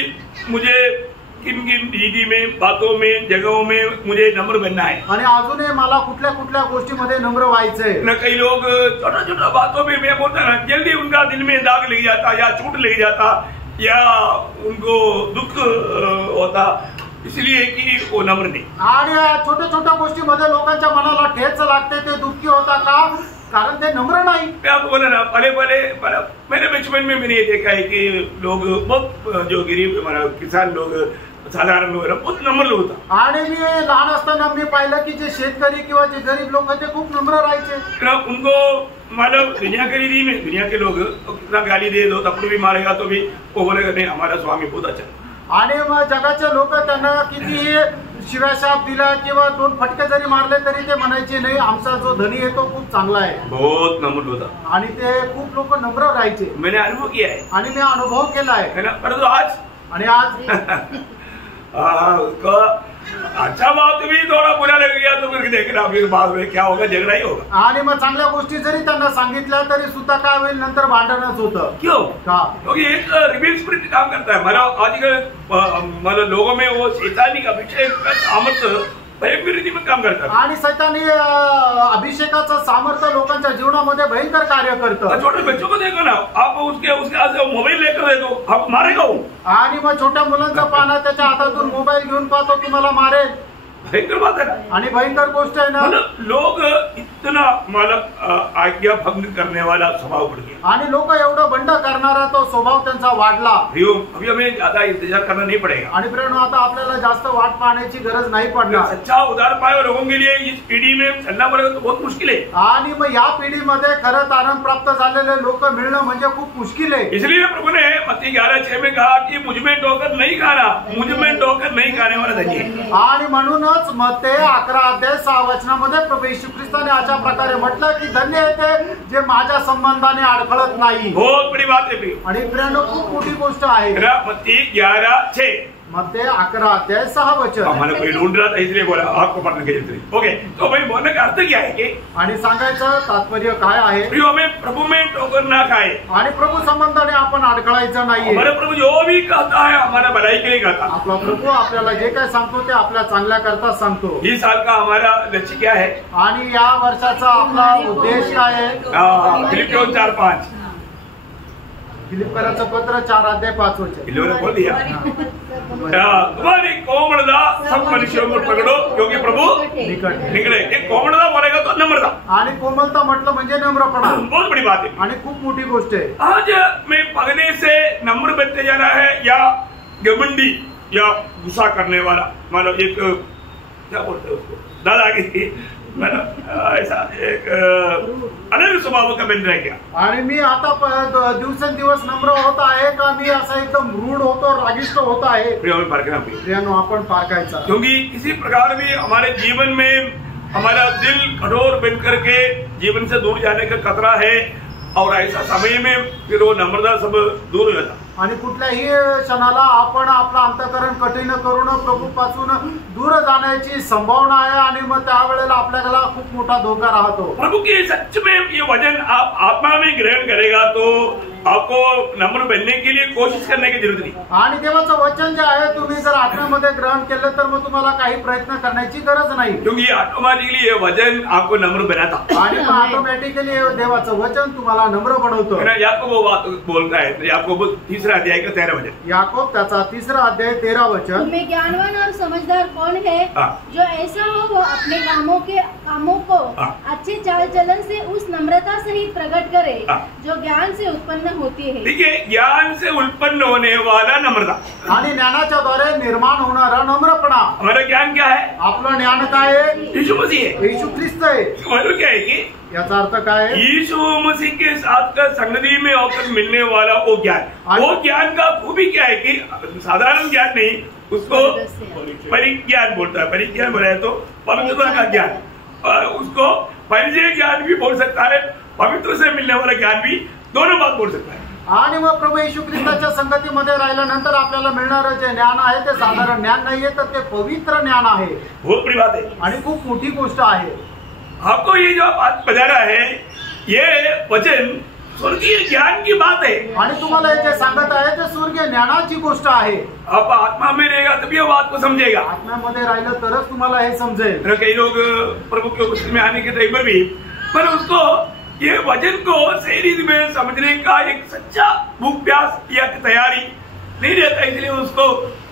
मुझे किन किन रीति में, बातों में, जगहों में मुझे नम्र बनना है। आणि अजूनही मला कुठल्या कुठल्या गोष्टीमध्ये नम्र व्हायचंय। न कई लोग छोटा छोटा बातों में मैं बोलता ना जल्दी उनका दिल में दाग लग जाता या चोट लग जाता या उनको दुख होता, इसलिए कि वो नम्र नहीं। आणि छोट्या छोट्या गोष्टीमध्ये लोकांच्या मनाला ठेच लागते, ते दुःखी होता का? कारण ते नम्र नाही। मैं आपको बोला ना, पहले मैंने बचपन में मैंने ये देखा है कि लोग बहुत जो गरीब किसान लोग, साधारण लोग बहुत नम्र लोग होता। आणि मी लहान असताना मी पाहिलं की जे शेतकरी किंवा जे गरीब लोक ते खूप नम्र राहायचे। उनको मतलब दुनिया के रीति में दुनिया के लोग कितना गाली दे दो, थप्पड़ भी मारेगा तो भी वो बोलेगा नहीं हमारा स्वामी बहुत अच्छा। आणि मग जगाचे लोक त्यांना किती शिव्याशाप दिला किंवा 2 फटके जरी मारले तरी ते म्हणायचे नाही आमचा जो धनी आहे तो खूप चांगला आहे। बहुत नम्र होता आणि ते खूप लोक नम्र राहायचे। मैंने अनुभव किया है आणि मी अनुभव केलाय। है ना। परंतु आज आणि आज अच्छा बात भी थोड़ा बुरा लग गया तो फिर देखना फिर बाद में क्या होगा, झगड़ा ही होगा। आणि मग चांगल्या गोष्टी जरी त्यांना सांगितल्या तरी सुद्धा काय होईल, नंतर भांडणच होतं। क्यों? का? क्योंकि एक रिबेल स्पिरिट काम करता है। मतलब आजकल मतलब लोगों में वो शैतानी का अभिषेक का सामर्थ्य भयंकर रीति में काम करता है। आणि सैतानी अभिषेकाचं सामर्थ्य लोकांच्या जीवनामध्ये भयंकर कार्य करतं। छोटे बच्चों को देखो ना, आप उसके हाथ से मोबाइल लेकर दे दो, आप मारेगा वो। आणि मग छोट्या मुलांचा पाना त्याच्या हातातून मोबाईल घेऊन पाहतो की मला मारेल। भयंकर बात है ना। आणि भयंकर गोष्ट आहे ना। मतलब लोग इतना मतलब आज्ञा भंग करने वाला स्वभाव बढ़ गया। आणि लोक एवढं बंड करणारा तो स्वभाव त्यांचा वाढला। अभी हमें ज्यादा इंतजार करना नहीं पड़ेगा। आणि प्रेरणा आता आपल्याला जास्त वाट पाहण्याची गरज नाही पडणार। सच्चा उदार पाए लोगों के लिए इस पीढ़ी में चलना पड़ेगा तो बहुत मुश्किल है। आणि मग या पिढीमध्ये खरं तारण प्राप्त झालेले लोक मिळणं म्हणजे खूप मुश्किल आहे। इसलिए प्रभु ने मत्ती 11:6 में कहा कि मुझ में ठोकर नहीं खाना, मुझ में ठोकर नहीं खाने वाला धनी है। आणि म्हणूनच मत्ते 11:6 प्रभू येशू ख्रिस्ताने अशा प्रकारे म्हटलं की धन्य आहे ते जे माझ्या संबंधाने अडखळत नाही। बहुत बड़ी बात है प्रिय। आणि प्रियानो खूप मोठी गोष्ट आहे। मत्ती 11:6 मत्ते 11:6 हमारा कोई ढूंढ रहा था इसलिए बोला आपको पढ़ने के लिए। ओके, तो भाई बोलने का अर्थ क्या है कि आणि सांगायचं तात्पर्य काय आहे? प्रियो हमें प्रभु में ठोकर ना खाए। आणि प्रभू संबंधाने आपण अडखळायचं नाहीये। हमारा प्रभु जो भी कहता है हमारा भलाई के लिए कहता। आपला प्रभू आपल्याला जे काय सांगतो ते आपल्या चांगल्या करता सांगतो। इस साल का हमारा लक्ष्य क्या है? आणि या वर्षाचा आपला उद्देश काय आहे? फिलिपियों 4:5 फिलिप्पियराचं पत्र 4:5 बोल दिया। तुम्हारी कोमलता सब मनुष्यों को पकड़ो क्योंकि प्रभु निकले। कोमलता बोलेगा तो नम्रता। आणि कोमलता म्हटलं म्हणजे नम्रपणा। बहुत बड़ी बात है आणि खूप मोठी गोष्ट आहे। आज मैं पगने से नम्र बनते जाना है या घमंडी या गुस्सा करने वाला, मतलब एक क्या बोलते हैं उसको, दादागिरी, मतलब ऐसा एक अलग स्वभाव का बन रह गया। आणि मी आता दिवसेंदिवस नम्र होत आहे का मी असं एकदम रूढ होतो, रागिष्ट होत आहे? प्रियो में पारखना प्रियानो आपण पारखायचा। क्योंकि किसी प्रकार भी हमारे जीवन में हमारा दिल कठोर बन करके जीवन से दूर जाने का खतरा है, और ऐसा समय में फिर वो नम्रता सब दूर हो जाता। आणि कुठल्याही क्षणाला आपण आपलं अंतःकरण कठीण करून प्रभूपासून दूर जाण्याची संभावना आहे, आणि मग त्यावेळेला आपल्याला खूप मोठा धोका राहतो। प्रभु के सच में ये वचन आप आत्मा में ग्रहण करेगा तो आपको नम्र बनने के लिए कोशिश करने की जरूरत नहीं। आणि देवाचं वचन जे आहे तुम्ही जर आत्म्यामध्ये ग्रहण केलं तर मग तुम्हाला काही प्रयत्न करण्याची गरज नाही, क्योंकि ऑटोमेटिकली ये वचन आपको नम्र बनाता आणि ऑटोमॅटिकली देवाचं वचन तुम्हाला नम्र बनवतं। है ना। याकूब वो बात बोलता है, याकूब 3 अध्याय का 13 वचन, याकूब त्याचा 3 अध्याय 13 वचन। तुम्हें ज्ञानवान और समझदार कौन है जो ऐसा हो वो अपने कामों को अच्छे चाल चलन से उस नम्रता सहित प्रकट करे जो ज्ञान से उत्पन्न होती है। ठीक है, ज्ञान से उत्पन्न होने वाला नम्रता आणि ज्ञानाच्या द्वारे निर्माण होणारा नम्रपणा। हमारा ज्ञान क्या है? आपलं ज्ञान काय आहे? यीशु मसीह है। येशू ख्रिस्त आहे। मतलब क्या है कि याचा अर्थ काय आहे? यीशु मसीह के साथ का संगति में होकर मिलने वाला वो ज्ञान, वो ज्ञान का खूबी क्या है कि साधारण ज्ञान नहीं, उसको परिज्ञान बोलता है। परिज्ञान बोला है तो पवित्रता का ज्ञान, उसको परिचय ज्ञान भी बोल सकता है, पवित्र से मिलने वाला ज्ञान भी, दोनों बात बोल सकता है। आणि मग प्रभू येशू ख्रिस्ताच्या संगतीमध्ये राहिल्यानंतर आपल्याला मिळणारं जे ज्ञान आहे ते साधारण ज्ञान नाहीये, तर ते पवित्र ज्ञान आहे। बहुत बड़ी बात है आणि खूप मोठी गोष्ट आहे। आपको ये जो बात बता रहा है, ये वचन स्वर्गीय ज्ञान की बात है। आणि तुम्हाला हे जे सांगत आहे ते स्वर्गीय ज्ञानाची गोष्ट आहे। आप आत्मा में रहेगा तभी वो बात को समझेगा। आत्म्यामध्ये राहिलं तरच तुम्हाला हे समजेल। कई लोग प्रभु के उपस्थिति में आने के टाइम पर भी, पर उसको ये वचन को सही रीति में समझने का एक सच्चा भूप्यास या तैयारी नहीं रहता, इसलिए उसको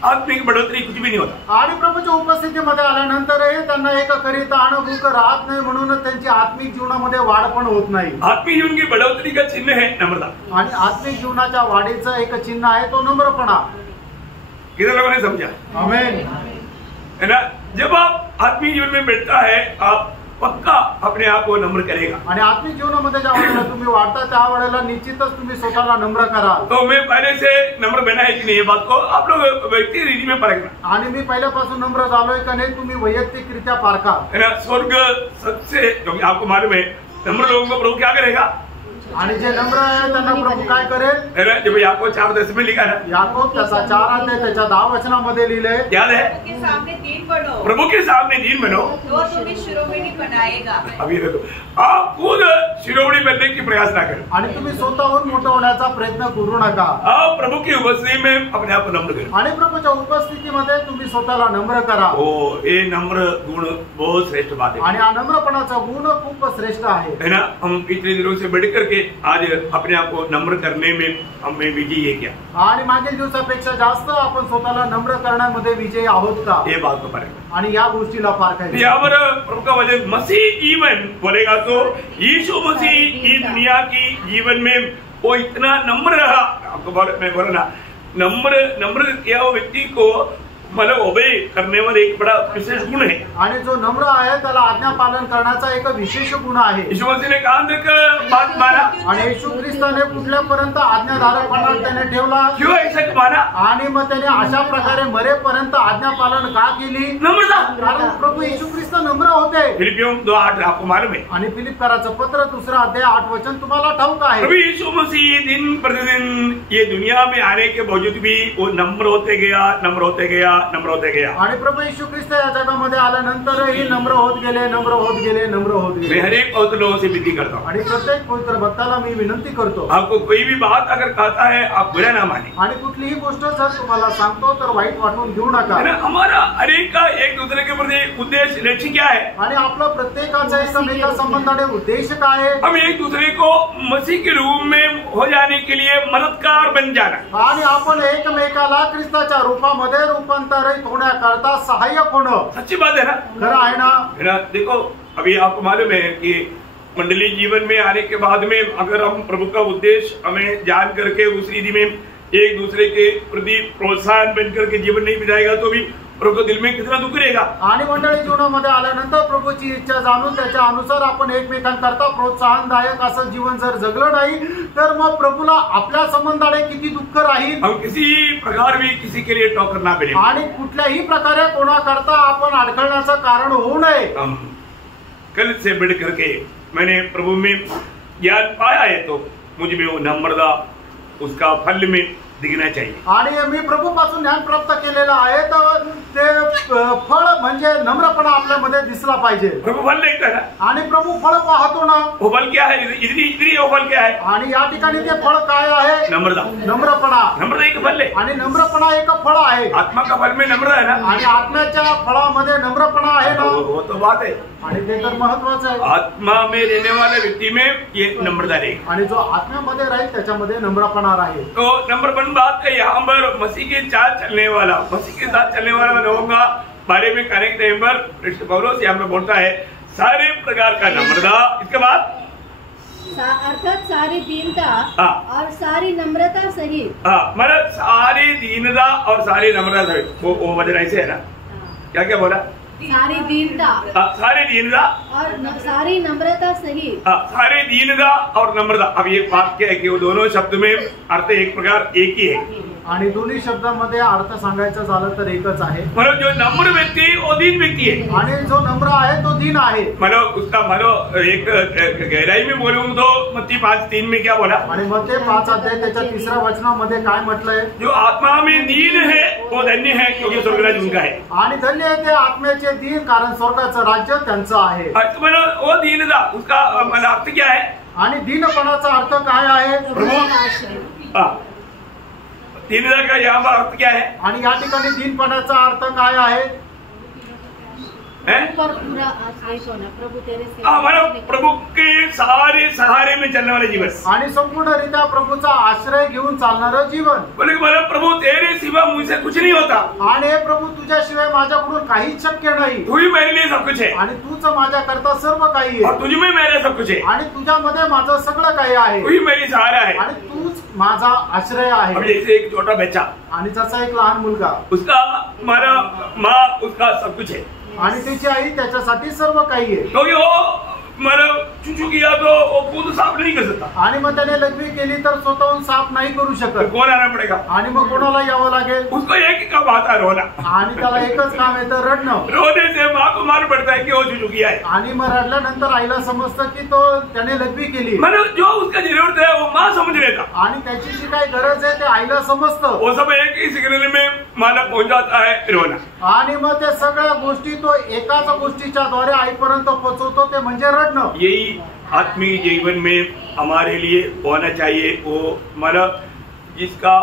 आत्मिक बढ़ोतरी कुछ भी नहीं होता। आणि प्रभूच्या उपस्थितीमध्ये आल्यानंतरही त्यांना एक करिता अनुभूक राहत नाही, म्हणून त्यांची आत्मिक जीवनामध्ये वाढ पण होत नाही। आत्मिक जीवन की बढ़ोतरी का चिन्ह है नम्रता, आणि आत्मिक जीवनाच्या वाढीचं एक चिन्ह आहे तो नम्रपणा। कितने लोगों ने समझा? आमेन। है ना। जब आप आत्मिक जीवन में बैठता है, आप पक्का अपने आप को नम्र करेगा। आणि आत्मिक जीवनामध्ये ज्या वेळेला तुम्ही वाढता त्या वेळेला निश्चितच तुम्ही स्वतःला नम्र कराल। तो मैं पहले से नम्र बना है कि नहीं, ये बात को आप लोग व्यक्तिगत रीति में परखना। आणि मी पहिल्यापासून नम्र झालोय का नाही तुम्ही वैयक्तिकरित्या पारखा। है ना। स्वर्ग सबसे, क्योंकि आपको मालूम है नम्र लोगों को प्रभु क्या करेगा, आणि जे नम्र आहे त्यांना प्रभू काय करेल? है ना। जब याकूब 4:10 में लिखा है, याकूब त्याचा 4 अध्याय त्याच्या 10 वचनामध्ये लिहिलंय, याद है? प्रभु के सामने दीन बनो, प्रभु के सामने दीन बनो तो तुम्हें शिरोमणि बनाएगा। अभी देखो, आप खुद शिरोमणि बनने की प्रयास ना करें, आणि तुम्ही स्वतःहून मोठं होण्याचा प्रयत्न करू नका। आप प्रभु की उपस्थिति में अपने आप को नम्र करें। आणि प्रभूच्या उपस्थितीमध्ये तुम्ही स्वतःला नम्र करा। ओ, ये नम्र गुण बहुत श्रेष्ठ बात है। आणि हा नम्रपणाचा गुण खूप श्रेष्ठ आहे। है ना। हम इतने दिनों से बैठ करके आज अपने आप को नम्र करने में हमें विजयी है क्या? आणि मागील दिवसापेक्षा जास्त आपण स्वतःला नम्र करण्यामध्ये विजयी आहोत का? ये बात को पारेगा। आणि या गोष्टीला पारखायचं। यहाँ पर प्रभु का वचन मसीह जीवन बोलेगा तो यीशु मसीह इस दुनिया की जीवन में वो इतना नम्र रहा। आपको मैं बोला ना, नम्र किया वो व्यक्ति को मतलब ओबे करने वाला एक बड़ा विशेष गुण है। आणि जो नम्र आहे त्याला आज्ञा पालन करण्याचा एक विशेष गुण आहे। यीशु मसीह ने कान तक बात माना, आणि येशू ख्रिस्ताने पुढल्यापर्यंत आज्ञाधारकपणा त्याने ठेवला। क्यों ऐसा माना? आणि मग त्याने अशा प्रकारे मरेपर्यंत आज्ञा पालन का केली? नम्रता। कारण प्रभू येशू ख्रिस्त नम्र होते। फिलिपियों 2:8 आपको मालूम है। आणि फिलिप्पियराचं पत्र 2 अध्याय 8 वचन तुम्हाला ठाऊक आहे। प्रभु यीशु मसीह दिन प्रतिदिन ये दुनिया में आने के बावजूद भी वो नम्र होते गया, नम्र होते गया, नम्र होते गया। आणि प्रभू येशू ख्रिस्त या जगामध्ये आल्यानंतरही नम्र होत गेले, नम्र होत गेले, नम्र होत मैं गेले। हर एक पवित्र लोगों से विनती करता हूँ, आणि प्रत्येक पवित्र भक्ताला मी विनंती करतो, आपको कोई भी बात अगर कहता है आप बुरा ना माने। आणि कुठलीही गोष्ट जर तुम्हाला सांगतो तर वाईट वाटून घेऊ नका। है ना। हमारा हर एक का एक दूसरे के प्रति उद्देश्य लक्ष्य क्या है? आणि आपला प्रत्येकाचा एकमेका संबंधाने उद्देश काय आहे? हम एक दूसरे को मसीह के रूप में हो जाने के लिए मददगार बन जाना। आणि आपण एकमेकाला ख्रिस्ताच्या रूपामध्ये रूपांतरित होण्याकरता सहाय्यक होणं। सच्ची बात है ना। खरं आहे ना? है ना। देखो, अभी आपको मालूम है कि मंडली जीवन में आने के बाद में अगर हम प्रभु का उद्देश्य हमें जान करके उस रीति में एक दूसरे के प्रति प्रोत्साहन बनकर के जीवन नहीं बिताएगा तो भी प्रभु दिल में कितना दुख रहेगा। आणि मंडळी जीवनामध्ये आल्यानंतर प्रभूची इच्छा जाणून त्याच्या अनुसार आपण एकमेकांकरता प्रोत्साहनदायक असं जीवन जर जगलं नाही तर मग प्रभूला आपल्या संबंधाने किती दुःख राहील। हम किसी प्रकार भी किसी के लिए टोकर ना बने, आणि कुठल्याही प्रकारे कोणाकरता आपण अडखळण्याचं कारण होऊ नये। हम कल से बढ़ करके मैंने प्रभु में ज्ञान पाया है तो मुझ में वो नम्रता उसका फल में दिखना चाहिए। आणि मी प्रभूपासून ज्ञान प्राप्त केलेलं आहे तर ते फळ म्हणजे नम्रपणा आपल्यामध्ये दिसला पाहिजे। प्रभु फल देखता है ना, आणि प्रभू फळ पाहतो ना। वो फल क्या है? इतनी वो फल क्या है? आणि या ठिकाणी ते फळ काय आहे? नम्रता। नम्रपणा। नम्रता एक फल है आणि नम्रपणा एक फळ आहे। आत्मा का फल में नम्रता है ना, आणि आत्म्याच्या फळामध्ये नम्रपणा आहे ना। वो तो बात है, आणि ते तर महत्वाचं आहे। आत्मा में रहने वाले व्यक्ति में ये नम्रता रहेगी। आणि जो आत्म्यामध्ये राहील त्याच्यामध्ये नम्रपणा राहील। तो नंबर 1 बात है, यहाँ पर मसीह के साथ चलने वाला, मसीह के साथ चलने वाला लोगों का बारे में कहने के टाइम पर पौलुस यहाँ पे बोलता है सारे प्रकार का नम्रता। इसके बाद अर्थात सारी दीनता और सारी नम्रता सहित। मतलब सारी दीनता और सारी नम्रता सहित, वो वजन ऐसे है ना। क्या क्या बोला? सारी दीनता, सारी दीनता और सारी नम्रता सहित। सारी दीनता और नम्रता। अब ये वाक्य है कि वो दोनों शब्द में अर्थ एक प्रकार एक ही है। आणि दोन्ही शब्दांमध्ये अर्थ सांगायचं झालं तर एकच आहे। मतलब जो नम्र व्यक्ति वो दीन व्यक्ति है, आणि जो नम्र आहे तो दीन आहे। मतलब उसका मतलब एक गहराई में बोलूं तो मत्ती 5:3 में क्या बोला? आणि मत्ती 5 अध्याय त्याच्या 3ऱ्या वचनामध्ये काय म्हटलंय? जो आत्मा में दीन है वो धन्य है क्योंकि स्वर्गराज उनका है। आणि धन्य आहे ते आत्म्याचे दीन कारण स्वर्गाचं राज्य त्यांचं आहे। मतलब वो दीनता उसका मतलब अर्थ क्या है? आणि दीनपणाचा अर्थ काय आहे? दीनता का यहाँ पर अर्थ क्या है? आणि या ठिकाणी दीनपणाचा अर्थ काय आहे? पूरा आश्रय होना, प्रभु तेरे से। मतलब प्रभु के सारे सहारे में चलने वाले जीवन। आणि संपूर्णरित्या प्रभूचा आश्रय घेऊन चालणारं जीवन। बोले प्रभु तेरे सिवा मुझसे कुछ नहीं होता। आणि हे प्रभू तुझ्याशिवाय माझ्याकडून काहीच शक्य नाही। तू ही मेरे लिए सब कुछ है। आणि तूच माझ्याकरता सर्व काही आहे। और तुझ में मेरा सब कुछ है। आणि तुझ्यामध्ये माझं सगळं काही आहे। तू ही मेरी सहारा है। आणि तूच माझा आश्रय आहे। अब जैसे एक छोटा बच्चा, आणि जसा एक लहान मुलगा, उसका मारा माँ उसका सब कुछ है। आणि त्याची आई त्याच्यासाठी सर्व काही आहे। क्योंकि वो मतलब चूचू किया तो वो खुद साफ नहीं कर सकता। आणि मग त्याने लघवी केली तर स्वतःहून साफ नाही करू शकत। कौन आना पड़ेगा? आणि मग कोणाला यावं लागेल? उसको एक ही काम आता है, रोना। आणि त्याला एकच काम येतं, रडणं। रोने से माँ को मालूम पड़ता है कि वो चूचू किया है। आणि मग रडल्यानंतर आईला समजतं की तो त्याने लघवी केली। मतलब जो उसका जरूरत है वो माँ समझ लेता। आणि त्याची जी काही गरज आहे ते आईला समजतं। वो सब एक ही सिग्नल में माला पहुंच जाता है, रोना। आणि मग ते सगळ्या गोष्टी तो एकाच गोष्टीच्या द्वारे आईपर्यंत पोहोचवतो, ते म्हणजे रडणं। यही आत्मीय जीवन में हमारे लिए होना चाहिए। वो मतलब जिसका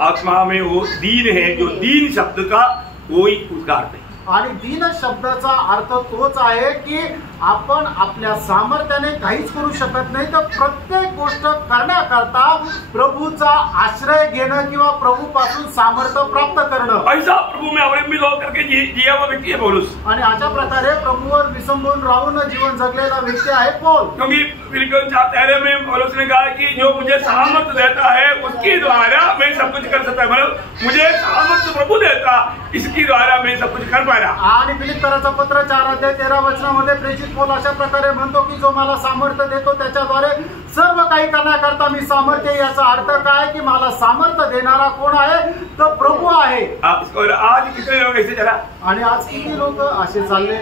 आत्मा में वो दीन है, जो दीन शब्द का वो ही उसका अर्थ है। आणि दीन शब्दाचा अर्थ तोच आहे की आपण आपल्या सामर्थ्याने काहीच करू शकत नाही, तर प्रत्येक गोष्ट करण्याकरता प्रभूचा आश्रय घेणं किंवा प्रभूपासून सामर्थ्य प्राप्त करणं। ऐसा प्रभु में अवलंबित होकर के जिया हुआ व्यक्ति है पौलुस। आणि अशा प्रकारे प्रभूवर विसंबून राहून जीवन जगलेला व्यक्ती आहे पौल। क्योंकि फिलिपियों 4:13 में पौलुस ने कहा कि जो मुझे सामर्थ्य देता है उसके द्वारा मैं सब कुछ कर सकता है। मतलब मुझे सामर्थ्य प्रभु देता, इसके द्वारा मैं सब कुछ कर पाया। आणि फिलिप्पियराचं पत्र 4:13 वचनामध्ये प्रेषित पौल अशा प्रकारे म्हणतो की जो मला सामर्थ्य देतो त्याच्याद्वारे सर्व काही करण्याकरता मी सामर्थ्य। याचा अर्थ काय की मला सामर्थ्य देणारा कोण आहे? तर प्रभू आहे। आज कितने लोग ऐसे चला? आणि आज किती लोक असे चालले?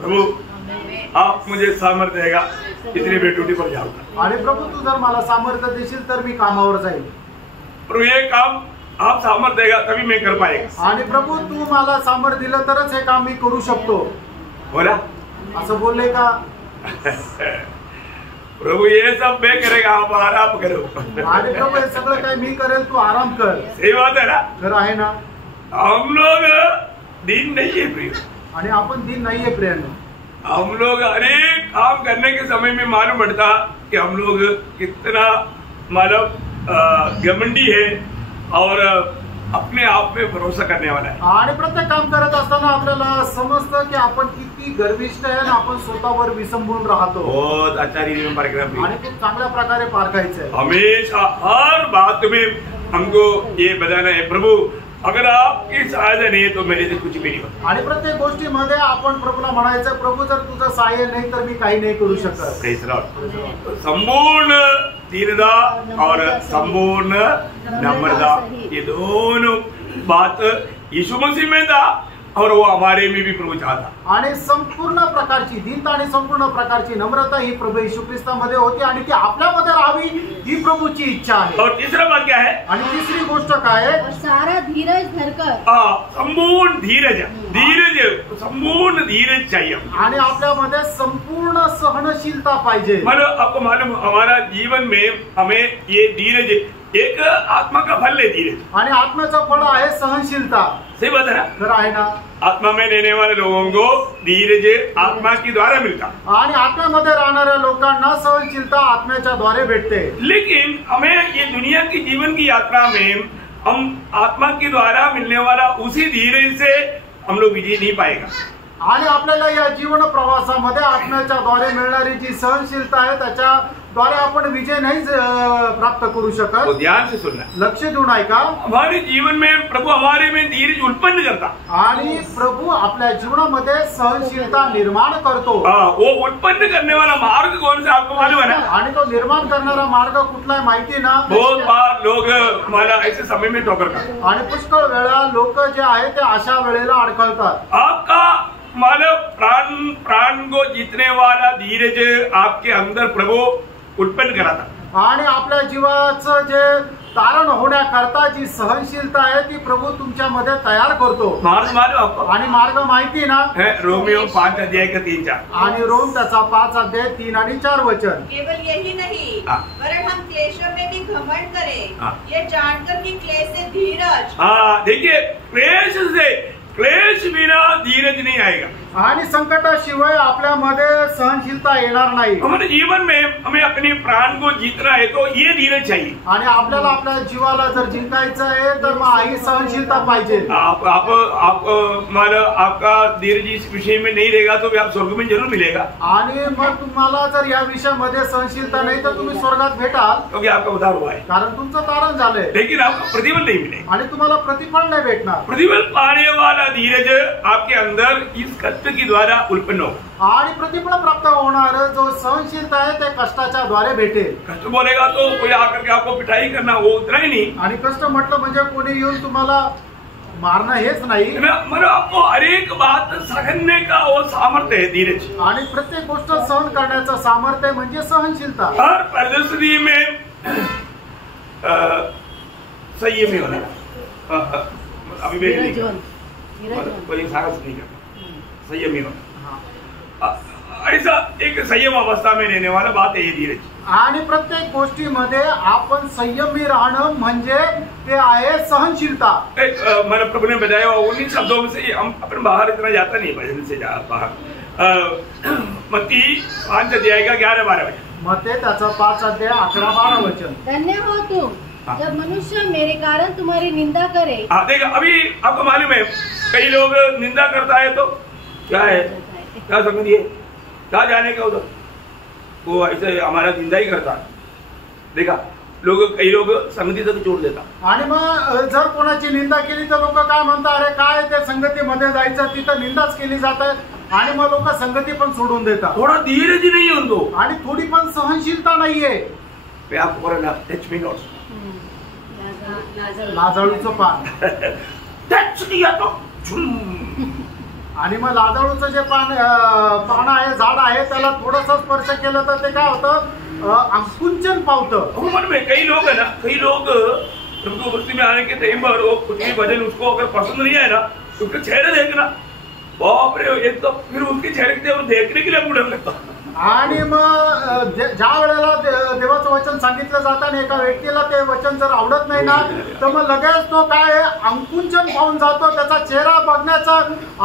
प्रभु आप मुझे सामर्थ्य देगा इसलिए मैं ड्यूटी पर जाऊंगा। आणि प्रभू तू जर मला सामर्थ्य देशील तर मी कामावर जाईल। प्रभु ये काम आप सामर्थ्य देगा तभी मैं कर पाएगा। आणि प्रभू तू मला सामर्थ्य दिलं तरच हे काम मी करू शकतो। बोला असं बोलले का? प्रभु ये सब मैं करेगा, आप आराम करो। आणि प्रभू हे सगळं काही मी करेल, तू आराम कर। सही बात है ना? खरं आहे ना? हम लोग दीन नहीं है प्रिय। आणि आपण दीन नाहीये प्रियानो। हम लोग अनेक काम करने के समय में मालूम पड़ता कि हम लोग कितना मतलब घमंडी है और अपने आप में भरोसा करने वाला है। आणि प्रत्येक काम करत असताना आपल्याला समजतं की आपण किती गर्विष्ठ आहे आणि आपण स्वतःवर विसंबून राहतो। बहुत अच्छा रीति में परखना आणि खूप चांगल्या प्रकारे पारखायचं आहे। हमेशा हर बात में हमको ये बताना है प्रभु अगर आपकी सहायता नहीं है तो मेरे से कुछ भी नहीं होता। आणि प्रत्येक गोष्टीमध्ये आपण प्रभूला म्हणायचं प्रभू जर तुझं सहाय्य नाही तर मी काही नाही करू शकत। Praise Lord. संपूर्ण दीनता और संपूर्ण नम्रता, ये दोनों बात यीशु मसीह में था और वो हमारे में भी प्रभु चाहता। आणि संपूर्ण प्रकारची दीनता आणि संपूर्ण प्रकारची नम्रता ही प्रभू येशू ख्रिस्तामध्ये होती आणि ती आपल्यामध्ये राहावी ही प्रभूची इच्छा आहे। और तीसरा बात क्या है? आणि तिसरी गोष्ट काय आहे? और सारा धीरज धरकर, संपूर्ण धीरज, संपूर्ण धीरज चाहिए आणि आपल्यामध्ये संपूर्ण सहनशीलता पाहिजे। मतलब आपको मालूम हमारा जीवन में हमें ये धीरज एक आत्मा का फल है, धीरज। आणि आत्म्याचं फळ आहे सहनशीलता। सही बात है ना? खरं आहे ना? आत्मा में रहने वाले लोगों को धीरज आत्मा के द्वारा मिलता, आणि आत्म्यामध्ये राहणाऱ्या लोकांना सहनशीलता आत्म्याच्या द्वारे भेटते। लेकिन हमें ये दुनिया की जीवन की यात्रा में हम आत्मा के द्वारा मिलने वाला उसी धीरज से हम लोग विजय नहीं पाएगा। आणि आपल्याला या जीवन प्रवासामध्ये आत्म्याच्या द्वारे मिळणारी जी सहनशीलता आहे त्याच्याद्वारे आपण विजय नाही प्राप्त करू तो शकत। ध्यान से सुनना, लक्ष देऊन ऐका। हमारे जीवन में प्रभु हमारे में धीरज उत्पन्न करता, आणि प्रभू आपल्या जीवनामध्ये सहनशीलता निर्माण करतो। वो उत्पन्न करने वाला मार्ग कौन सा आपको मालूम है ना? आणि तो निर्माण करणारा मार्ग कुठला आहे माहिती ना? बहुत बार लोग हमारा ऐसे समय में ठोकर खाते, आणि पुष्कळ वेळा लोक जे आहे ते अशा वेळेला अडखळतात। आपका मानव प्राण को जीतने वाला धीरज आपके अंदर प्रभु उत्पन्न कराता, आणि आपल्या जीवाचं जे तारण होण्याकरता जी सहनशीलता आहे ती प्रभू तुमच्यामध्ये तयार करतो। मार्ग मालूम आपको? आणि मार्ग माहिती ना? है रोमियो 5 अध्याय का 3-4। आणि रोम त्याचा 5 अध्याय 3 आणि 4 वचन। केवल यही नहीं, वरन हम क्लेशों में भी घमंड करें, ये जानकर कि क्लेश से धीरज। देखिए क्लेश बिना धीरज नहीं आएगा। आणि संकटाशिवाय आपल्यामध्ये सहनशीलता येणार नाही। हमारे जीवन में हमें अपने प्राण को जीतना है तो ये धीरज चाहिए। आणि आपल्याला आपल्या जीवाला जर जिंकायचं आहे तर मग ही सहनशीलता पाहिजे। आप आपका धीरज इस विषय में नहीं रहेगा तो भी आप स्वर्ग में जरूर मिलेगा। आणि मग तुम्हाला जर या विषयामध्ये सहनशीलता नाही तर तुम्ही स्वर्गात भेटाल, क्योंकि आपका उद्धार हुआ है, कारण तुमचं तारण झालंय। लेकिन आपको प्रतिफल नहीं मिलेगा। आणि तुम्हाला प्रतिफळ नाही भेटणार। प्रतिफल पाने वाला धीरज आपके अंदर इस कष्ट के द्वारा उत्पन्न होगा। आणि प्रतिफळ प्राप्त होणार जो सहनशीलता आहे ते कष्टाच्या द्वारे भेटेल। कष्ट बोलेगा तो कोई आकर के आपको पिटाई करना, वो उतना ही नहीं। आणि कष्ट म्हटलं म्हणजे कोणी येऊन तुम्हाला मारणं हेच नाही, मतलब आपको हर एक बात सहने का वो सामर्थ्य है धीरज। आणि प्रत्येक गोष्ट सहन करण्याचं सामर्थ्य म्हणजे सहनशीलता। हर परिस्थिति में संयमी होना, अभी कोई साहस नहीं करता, संयमी होना, ऐसा एक संयम अवस्था में रहने वाला बात है ये धीरज। आणि प्रत्येक गोष्टीमध्ये आपण संयमी राहणं म्हणजे ते आहे सहनशीलता। मतलब प्रभु ने बताया उन्हीं शब्दों में से हम अपन बाहर इतना जाता नहीं, भजन से बाहर। मत्ती 5 अध्याय का 11-12 वचन। मत्ती त्याचा 5 अध्याय 11-12 वचन। धन्य हो तुम जब मनुष्य मेरे कारण तुम्हारी निंदा करे। देखा, अभी आपको मालूम है कई लोग निंदा करता है तो क्या है, क्या संगति है, क्या जाने का उधर, वो ऐसे हमारा निंदा ही करता। देखा कई लोग संगती तक जोड देतात। आणि मग जर कोणाची निंदा केली तर लोक काय म्हणतात, अरे काय त्या संगतीमध्ये जायचं, तिथं निंदाच केली जाते आणि मग लोक संगती पण सोडून देतात। थोडा धीरज नाही होतो आणि थोडी पण सहनशीलता नाहीये। लाजाळूचं पान आणि मग लाजाळूचं जे पान आहे, झाड आहे, त्याला थोडासा स्पर्श केलं तर ते काय होतं, अंकुंचन पावतं। मन में कई लोग है ना, कई लोग प्रभु भक्ति में आने के टाइम पर वो कुछ भी भजन उसको अगर पसंद नहीं आए ना, उसके चेहरे देखना, बाप रे, एक तो फिर उनके चेहरे देखने के लिए हमको डर लगता। आणि मग ज्या वेळेला देवाचं वचन सांगितलं जातं आणि एका व्यक्तीला ते वचन जर आवडत नाही ना, तर मग लगेच तो काय अंकुंचन पाहून जातो, त्याचा चेहरा बघण्याचा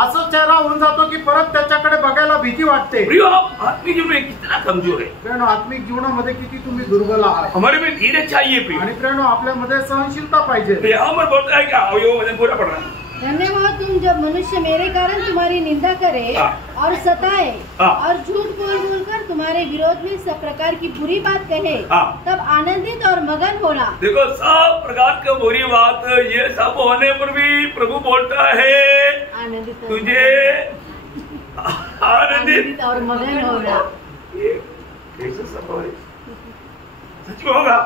असं चेहरा होऊन जातो की परत त्याच्याकडे बघायला भीती वाटते। आत्मिक जीवन में कितना कमजोर है, प्रेरणो आत्मिक जीवनामध्ये किती तुम्ही दुर्बल आहात। हमारे में धीरज चाहिए प्रिय, आणि प्रेरणो आपल्यामध्ये सहनशीलता पाहिजे। यहाँ पर बोलता है क्या यो वचन पूरा पढ़ रहा है। धन्य हो तुम जब मनुष्य मेरे कारण तुम्हारी निंदा करे और सताए और झूठ बोल कर तुम्हारे विरोध में सब प्रकार की बुरी बात कहे, तब आनंदित और मगन होना। देखो, सब प्रकार की बुरी बात ये सब होने पर भी प्रभु बोलता है आनंदित तुझे आनंदित और मगन होना। ये कैसे संभव है? सच में होगा?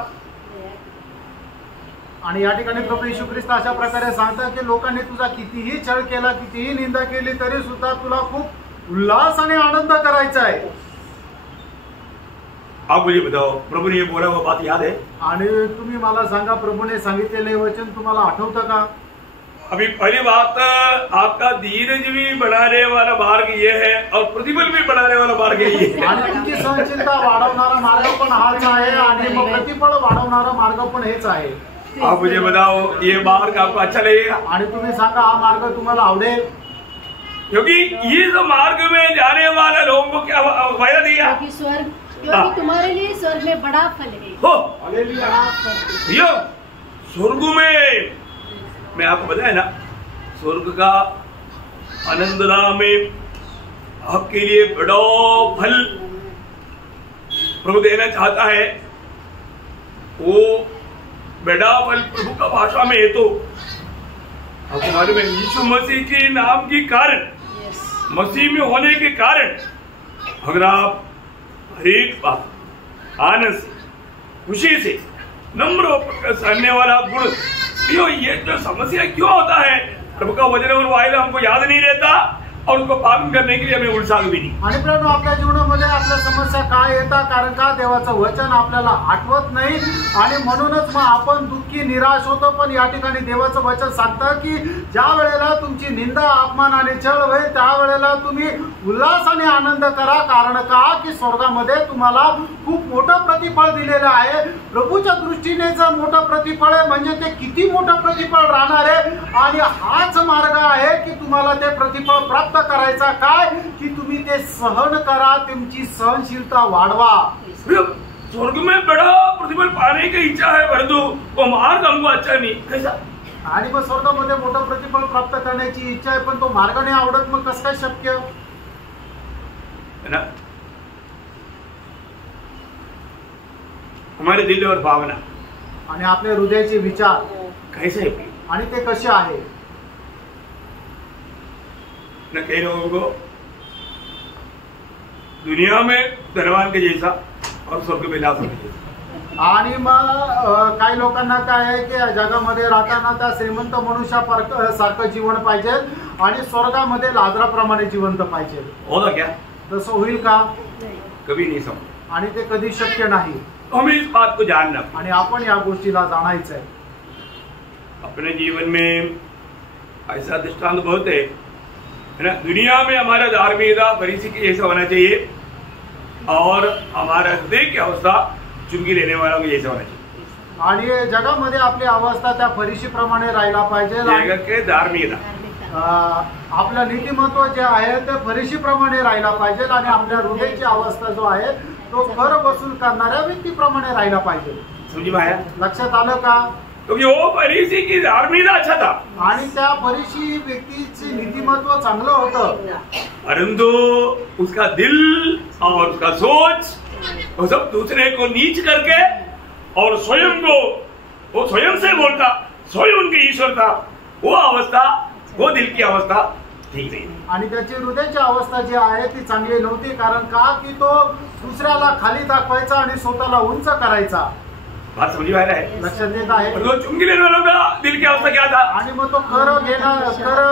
आणि या ठिकाणी प्रभू येशू ख्रिस्त अशा प्रकारे सांगतात की लोकांनी तुझा कितीही छळ केला, कितीही निंदा केली, तरी सुद्धा तुला खूप उल्हास आणि आनंद करायचा आहे. आप मुझे बताओ, प्रभु ने ये बोला हुआ बात याद है? आणि तुम्ही मला सांगा, प्रभूने सांगितलेले वचन तुम्हाला आठवतं का? अभी पहली बात, आपका धीरज भी बढ़ाने वाला मार्ग ये है और प्रतिफल भी बढ़ाने वाला मार्ग ये है. आणि तुमची सहनशीलता वाढवणारा मार्ग पण हाच आहे आणि मग प्रतिफळ वाढवणारा मार्ग पण हेच आहे. आप मुझे बताओ, ये मार्ग आपको अच्छा लगेगा? आणि तुम्ही सांगा, हा मार्ग तुम्हाला आवडेल? क्योंकि इस मार्ग में जाने वाले लोगों को क्या फायदा दिया? क्योंकि तुम्हारे लिए स्वर्ग में बड़ा फल है. हो बड़ा फल. यो स्वर्ग में, मैं आपको बताया ना, स्वर्ग का आनंदना में आपके लिए बड़ा फल प्रभु देना चाहता है. वो बड़ा फल प्रभु का भाषा में है तो आपको मालूम है, यीशु मसीह के नाम के कारण, मसीह में होने के कारण, अगर आप हर एक बात आनंद से, खुशी से, नम्र होकर सहने वाला गुण, ये जो समस्या क्यों होता है, प्रभु का वचन और वायदा हमको याद नहीं रहता और उसको पालन करने के लिए हमें उत्साह भी नहीं. आणि प्रभू, आपल्या जीवनामध्ये आपल्या समस्या काय येतात? कारण का देवाचं वचन आपल्याला आठवत नाही आणि म्हणूनच मग आपण दुःखी, निराश होतो. पण या ठिकाणी देवाचं वचन सांगतं की ज्या वेळेला तुमची निंदा, अपमान आणि छळ होईल, त्यावेळेला तुम्ही उल्हासाने आनंद करा. कारण का की स्वर्गामध्ये तुम्हाला खूप मोठं प्रतिफळ दिलेलं आहे. प्रभूच्या दृष्टीने जर मोठं प्रतिफळ आहे म्हणजे ते किती मोठं प्रतिफळ राहणार आहे. आणि हाच मार्ग आहे की तुम्हाला ते प्रतिफळ प्राप्त करायचा. काय की तुम्ही ते सहन करा, तुमची सहनशीलता वाढवा. स्वर्ग में बड़ा प्रतिफल पाने की इच्छा है, परंतु वो मार्ग हमको अच्छा नहीं. कैसा? आणि मग स्वर्गामध्ये मोठं प्रतिफल प्राप्त करण्याची इच्छा आहे, पण तो मार्ग नाही आवडत. मग कसं काय शक्य है ना? हमारे दिल और भावना आणि आपले हृदयाचे विचार कैसे है आणि ते कसे आहे? न कई लोगों को दुनिया में धनवान के जैसा और स्वर्ग में लाभ के जैसा. आणि मग काही लोकांना काय आहे की जगामध्ये राहताना त्या श्रीमंत मनुष्यासारखं जीवन पाहिजे आणि स्वर्गामध्ये लाजराप्रमाणे जिवंत पाहिजे. होगा क्या? तसं होईल का? कभी नहीं समझ. आणि ते कधी शक्य नाही. हमें इस बात को जानना, आणि आपण या गोष्टीला जाणायचं आहे. अपने जीवन में ऐसा दृष्टांत बहुत है ना. दुनिया में हमारा धार्मिकता फरीसी की जैसा होना चाहिए और हमारा हृदय की अवस्था चुंगी लेने वालों की जैसा होना चाहिए. आणि जगामध्ये आपली अवस्था त्या फरीसी प्रमाणे राहायला पाहिजे. धार्मिकता, आपलं नीतिमत्व जे आहे ते फरीसी प्रमाणे राहायला पाहिजे आणि आपल्या हृदयाची अवस्था जो आहे तो कर वसूल करणाऱ्या व्यक्तीप्रमाणे राहायला पाहिजे. समझी पाया? लक्षात आलं का? क्योंकि वो फरीसी की धार्मिकता अच्छा था आणि त्या फरीसी व्यक्तीचे नीतिमत्व चांगलं होतं, परंतु उसका दिल और उसका सोच वो सब दूसरे को नीच करके और स्वयं को वो स्वयं से बोलता, स्वयं उनके ईश्वर था. वो अवस्था, वो दिल की अवस्था ठीक नहीं. आणि त्याची हृदयाची अवस्था जी आहे ती चांगली नव्हती. कारण का की तो दुसऱ्याला खाली दाखवायचा आणि स्वतःला उंच करायचा. बात समझ में आ रहा है? लक्षात येत आहे. तो चुंगी लेने वालों का दिल की अवस्था क्या था? आणि मग तो कर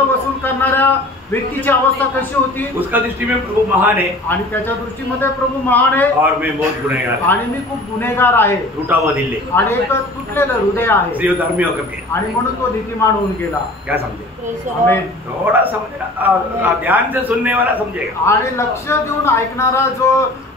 वसूल करणाऱ्या व्यक्तीची अवस्था कशी होती? उसका दृष्टि में प्रभु महान है आणि त्याच्या दृष्टीमध्ये प्रभू महान आहे और मैं बहुत गुनहगार, आणि मी खूप गुन्हेगार आहे. टूटा हुआ दिल है, आणि एक तुटलेलं हृदय आहे. इसलिए धर्मी होकर गया. आणि म्हणून तो नीतिमान होऊन गेला. क्या समझे? आमेन. थोड़ा समझना, ध्यान से सुनने वाला समझेगा. आणि लक्ष देऊन ऐकणारा जो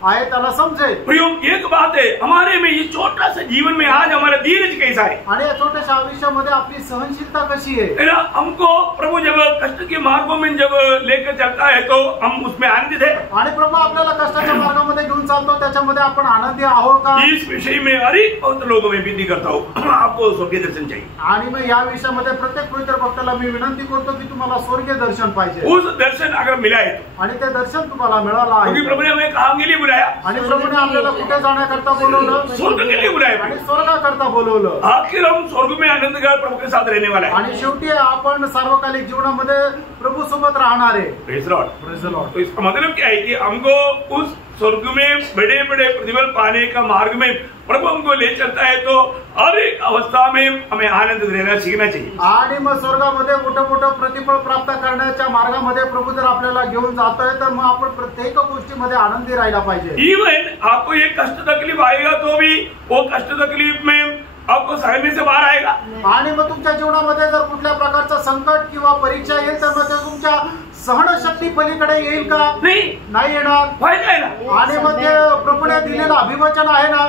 आहे त्याला समजेल. प्रियो, एक बात है, हमारे में ये छोटा सा जीवन में आज हमारा धीरज कैसा है. आणि या छोट्याशा आयुष्यामध्ये आपली सहनशीलता कशी आहे? हमको प्रभु जब कष्ट के मार्गों में जब लेकर चलता है तो हम उसमें आनंदित है. आणि प्रभू आपल्याला कष्टाच्या मार्गामध्ये घेऊन चालतो, त्याच्यामध्ये आपण आनंदी आहोत का? इस विषय में अनेक बहुत लोगों में विनती करता हूँ, आपको स्वर्गीय दर्शन चाहिए. आणि मग या विषयामध्ये प्रत्येक पवित्र भक्ताला मी विनंती करतो की तुम्हाला स्वर्गीय दर्शन पाहिजे. उस दर्शन अगर मिला है आणि ते दर्शन तुम्हाला मिळालं आहे. क्योंकि प्रभु ने हमें काम के लिए बुलाया आणि प्रभूने आपल्याला कुठे जाण्याकरता बोलवलं? स्वर्ग के लिए बुलाया आणि स्वर्गाकरता बोलवलं. आखिर हम स्वर्ग में आनंद कर प्रभु के साथ रहने वाला है. आणि शेवटी आपण सार्वकालिक जीवनामध्ये प्रभू सोबत राहणार आहे. Praise Lord. Praise the Lord. तो इसका मतलब क्या है कि हमको उस स्वर्ग में बड़े बड़े प्रतिफल पाने का मार्ग में प्रभु हमको ले चलता है, तो हर एक अवस्था में हमें आनंद लेना सीखना चाहिए। आणि मग स्वर्गामध्ये मोठं मोठं प्रतिफळ प्राप्त करण्याच्या मार्गामध्ये प्रभू जर आपल्याला घेऊन जातोय तर मग आपण प्रत्येक गोष्टीमध्ये आनंदी राहायला पाहिजे। इवन आपको ये कष्ट तकलीफ आएगा तो भी वो कष्ट तकलीफ में आपको सहने से बाहर आएगा। आणि मग तुमच्या जीवनामध्ये जर कुठल्या प्रकारचं संकट किंवा परीक्षा येईल तर मग ते तुमच्या सहनशक्ती पलीकडे येईल का? नाही येणार। फायदा है ना। आणि मग ते प्रभूने दिलेलं अभिवचन आहे ना,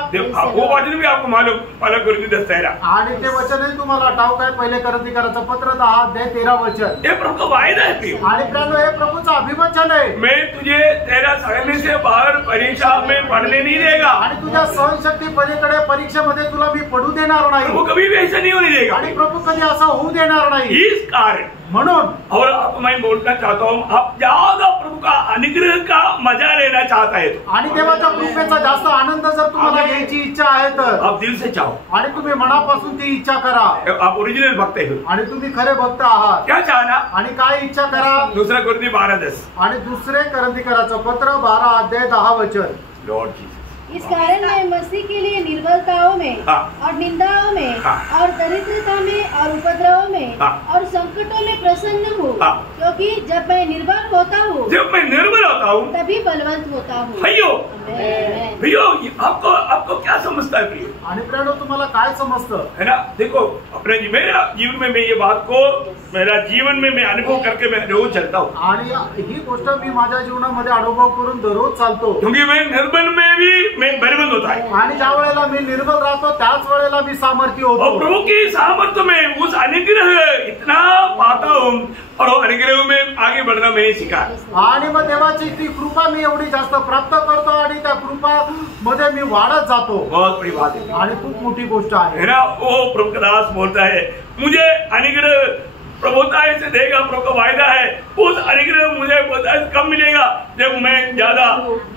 वो वचन भी आपको मालूम, पहला कोरिन्थियों 10:13, आणि ते वचनही तुम्हाला ठाऊक आहे, पहिले कोरिन्थियों पत्र 10:13 वचन। ये प्रभु का वायदा है प्रिय। आणि प्रियानो हे प्रभूचं अभिवचन आहे, मैं तुझे तेरा सहने से बाहर परीक्षा में पढ़ने नहीं देगा, आणि तुझ्या सहनशक्ती पलीकडे परीक्षेमध्ये तुला मी पडू देणार नाही। वो कभी भी ऐसा नहीं होने देगा। आणि प्रभू कधी असं होऊ देणार नाही। इस कारण म्हणून और आपको मैं बोलना चाहता हूँ, आप ज्यादा प्रभु का अनुग्रह का मजा लेना चाहता है तो, आणि देवाच्या कृपेचा जास्त आनंद जर तुम्हाला घ्यायची इच्छा आहे तर आप दिल से चाहो, आणि तुम्ही मनापासून ती इच्छा करा, आप ओरिजिनल भक्त है, आणि तुम्ही खरे भक्त आहात। क्या चाहना? आणि काय इच्छा करा? दूसरा कोरिन्थियों 12:10, आणि दुसरे कोरिन्थियों पत्र 12:10 वचन। लॉर्ड जीसस, इस कारण मैं मसीह के लिए निर्बलताओं में और निंदाओं में और दरिद्रता में और उपद्रवों में और संकटों में प्रसन्न हूँ, क्योंकि जब मैं निर्बल होता हूँ तभी बलवंत होता हूँ। भैया आपको क्या समझता है प्रिय? आणि प्रियानो तुम्हाला काय समजतं है ना? देखो अपने मेरा जीवन में मैं ये बात को मेरा जीवन में मैं अनुभव करके मैं रोज चलता हूँ, आणि ही गोष्ट मी माझ्या जीवनामध्ये अनुभव करून दररोज चालतो, क्योंकि मैं निर्बल में भी मैं बलवंत होता है, आणि ज्या वेळेला मी निर्बल राहतो त्याच वेळेला मी सामर्थ्य और होतो। प्रभु की सामर्थ्य में उस अनुग्रह इतना पाता हूँ, और वो अनुग्रह में आगे बढ़ना मैं सीखा। आणि मग देवाची ती कृपा मी एवढी जास्त प्राप्त करतो, आणि त्या कृपा मध्ये मी वाढत जातो। बहुत बड़ी बात है, आणि खूप मोठी गोष्ट आहे, है ना? वो प्रभु का दास बोलता है, मुझे अनुग्रह प्रभुताई से देगा, प्रभु का वायदा है, उस अनुग्रह मुझे कब मिलेगा? जब मैं ज्यादा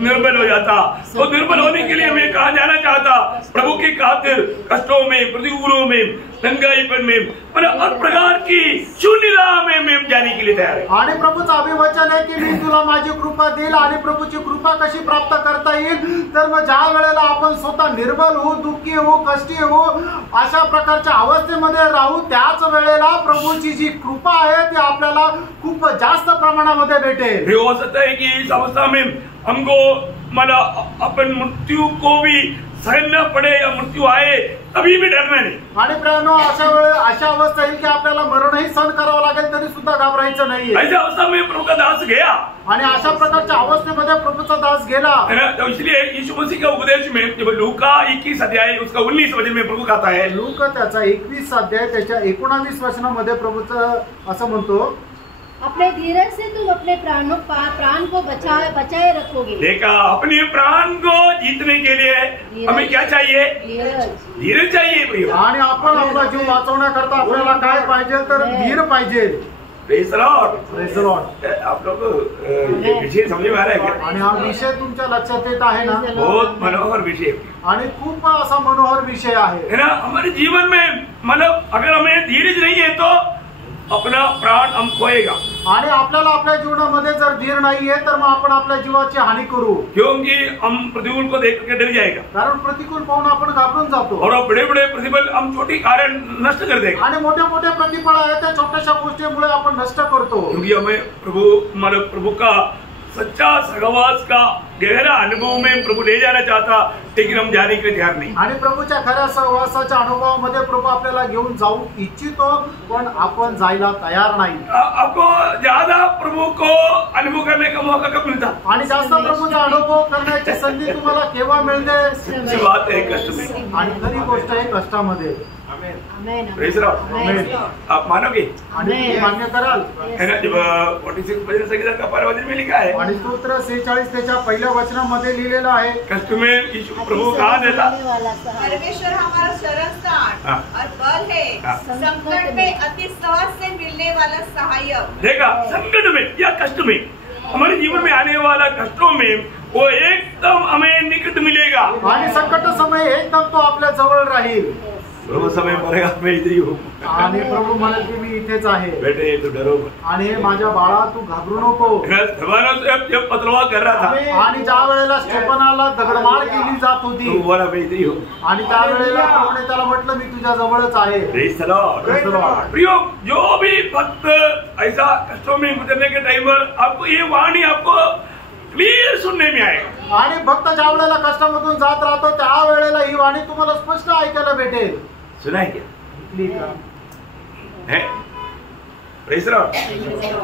निर्बल हो जाता। तो निर्बल होने के लिए मैं कहाँ जाना चाहता? प्रभु की खातिर कष्टों में, प्रतिकूलों में, नंगाईपन में, मतलब हर प्रकार की शून्यता में मैं जाने के लिए तैयार है। आणि प्रभूचं अभिवचन आहे की मी तुला माझी कृपा देईल, आणि प्रभूची कृपा कशी प्राप्त करता येईल तर मग ज्या वेळेला आपण स्वतः निर्बल होऊ, दुःखी होऊ, कष्टी होऊ, अशा प्रकारच्या अवस्थेमध्ये राहू, त्याच वेळेला प्रभूची जी कृपा आहे ती आपल्याला खूप जास्त प्रमाणामध्ये भेटेल। हो सकता है कि इस अवस्था में हमको मतलब अपन मृत्यू को भी सहना पड़े या मृत्यू आए तभी भी डरना नहीं। आणि प्रियानो अशा अवस्था येईल की आपल्याला मरणही सहन करावं लागेल तरी सुद्धा घाबरायचं नाहीये। ऐसा अवस्था में प्रभु का दास गया, आणि अशा प्रकारच्या अवस्थेमध्ये प्रभूचा दास गेला, है ना? तो इसलिए यीशु मसीह का उपदेश में जब लूका 21 अध्याय उसका 19 वचन में प्रभु कहता है, लूका त्याचा 21 अध्याय त्याच्या 19 वचनामध्ये प्रभूचं असं म्हणतो, अपने धीरज से तुम अपने प्राण को बचाए रखोगे। देखा, अपने प्राण को जीतने के लिए हमें क्या चाहिए? धीरज चाहिए प्रिय। आणि आपण आपला जीव वाचवण्याकरता आपल्याला काय पाहिजे तर धीर पाहिजे। Praise the Lord, praise the Lord. आप लोग ये विषय समझ में आ रहा है क्या? आणि हा विषय तुमच्या लक्षात येत आहे ना? बहुत मनोहर विषय, आणि खूप असा मनोहर विषय आहे, है ना? हमारे जीवन में मतलब अगर हमें धीरज नहीं है तो अपना प्राण हम खोएगा, आणि आपल्याला आपल्या जीवनामध्ये जर धीर नाहीये तर मग आपण आपल्या जीवाची हानी करू, क्योंकि हम प्रतिकूल को देख के डर जाएगा, कारण प्रतिकूल पाहून आपण घाबरून जातो, और बड़े बड़े प्रतिफल हम छोटी कारण नष्ट कर देगा, आणि मोठे मोठे प्रतिफळ आहेत त्या छोट्याशा गोष्टीमुळे आपण नष्ट करतो। क्योंकि हमें प्रभु का सच्चा सहवास का गहरा अनुभव में प्रभु ले जाना चाहता, लेकिन हम जाने के लिए तैयार नहीं। आणि प्रभूच्या खऱ्या सहवासाच्या अनुभवामध्ये प्रभू आपल्याला घेऊन जाऊ इच्छितो, पण आपण जायला तयार नाही। आपको ज्यादा प्रभु को अनुभव करने का मौका कब मिलता? आणि जास्त प्रभूचा अनुभव करण्याची संधी तुम्हाला केव्हा मिळते? अच्छी बात है, कष्ट में। आणि खरी गोष्ट आहे कष्टामध्ये। Praise the Lord. आप मानोगे? आणि तुम्ही मान्य कराल? है ना? जब 46 वचन संगीता का 12 वचन में लिखा है, आणि स्तोत्र 46 त्याच्या पहिल्या वचनामध्ये लिहिलेलं आहे, कष्ट में यीशु प्रभु कहाँ देता? परमेश्वर हमारा शरणस्थान और बल है, संकट में अति सहज से मिलने वाला सहायक। देखा, संकट में या कष्ट में, हमारे जीवन में आने वाला कष्टों में वो एकदम हमें निकट मिलेगा। आणि संकट समय एकदम तो आपल्या जवळ राहील। प्रभु समय मरेगा मैं इधर ही हूँ. आणि प्रभू म्हणे की मी इथेच आहे. बेटे तू डरो मत. आणि हे माझ्या बाळा तू घाबरू नको. जब पथरवाह कर रहा था आणि ज्या वेळेला स्टेफनाला दगडमार केली जात होती तो बोला मैं इधर ही हूँ. आणि त्या वेळेला प्रभूने त्याला म्हटलं मी तुझ्या जवळच आहे. Praise the Lord. Praise the Lord. प्रियो, जो भी भक्त ऐसा कष्टों में गुजरने के टाइम पर आपको ये वाणी आपको क्लियर सुनने में आएगा. आणि भक्त ज्या वेळेला कष्टामधून जात राहतो त्या वेळेला ही वाणी तुम्हाला स्पष्ट ऐकायला भेटेल. सुना है क्या? है? Praise the Lord.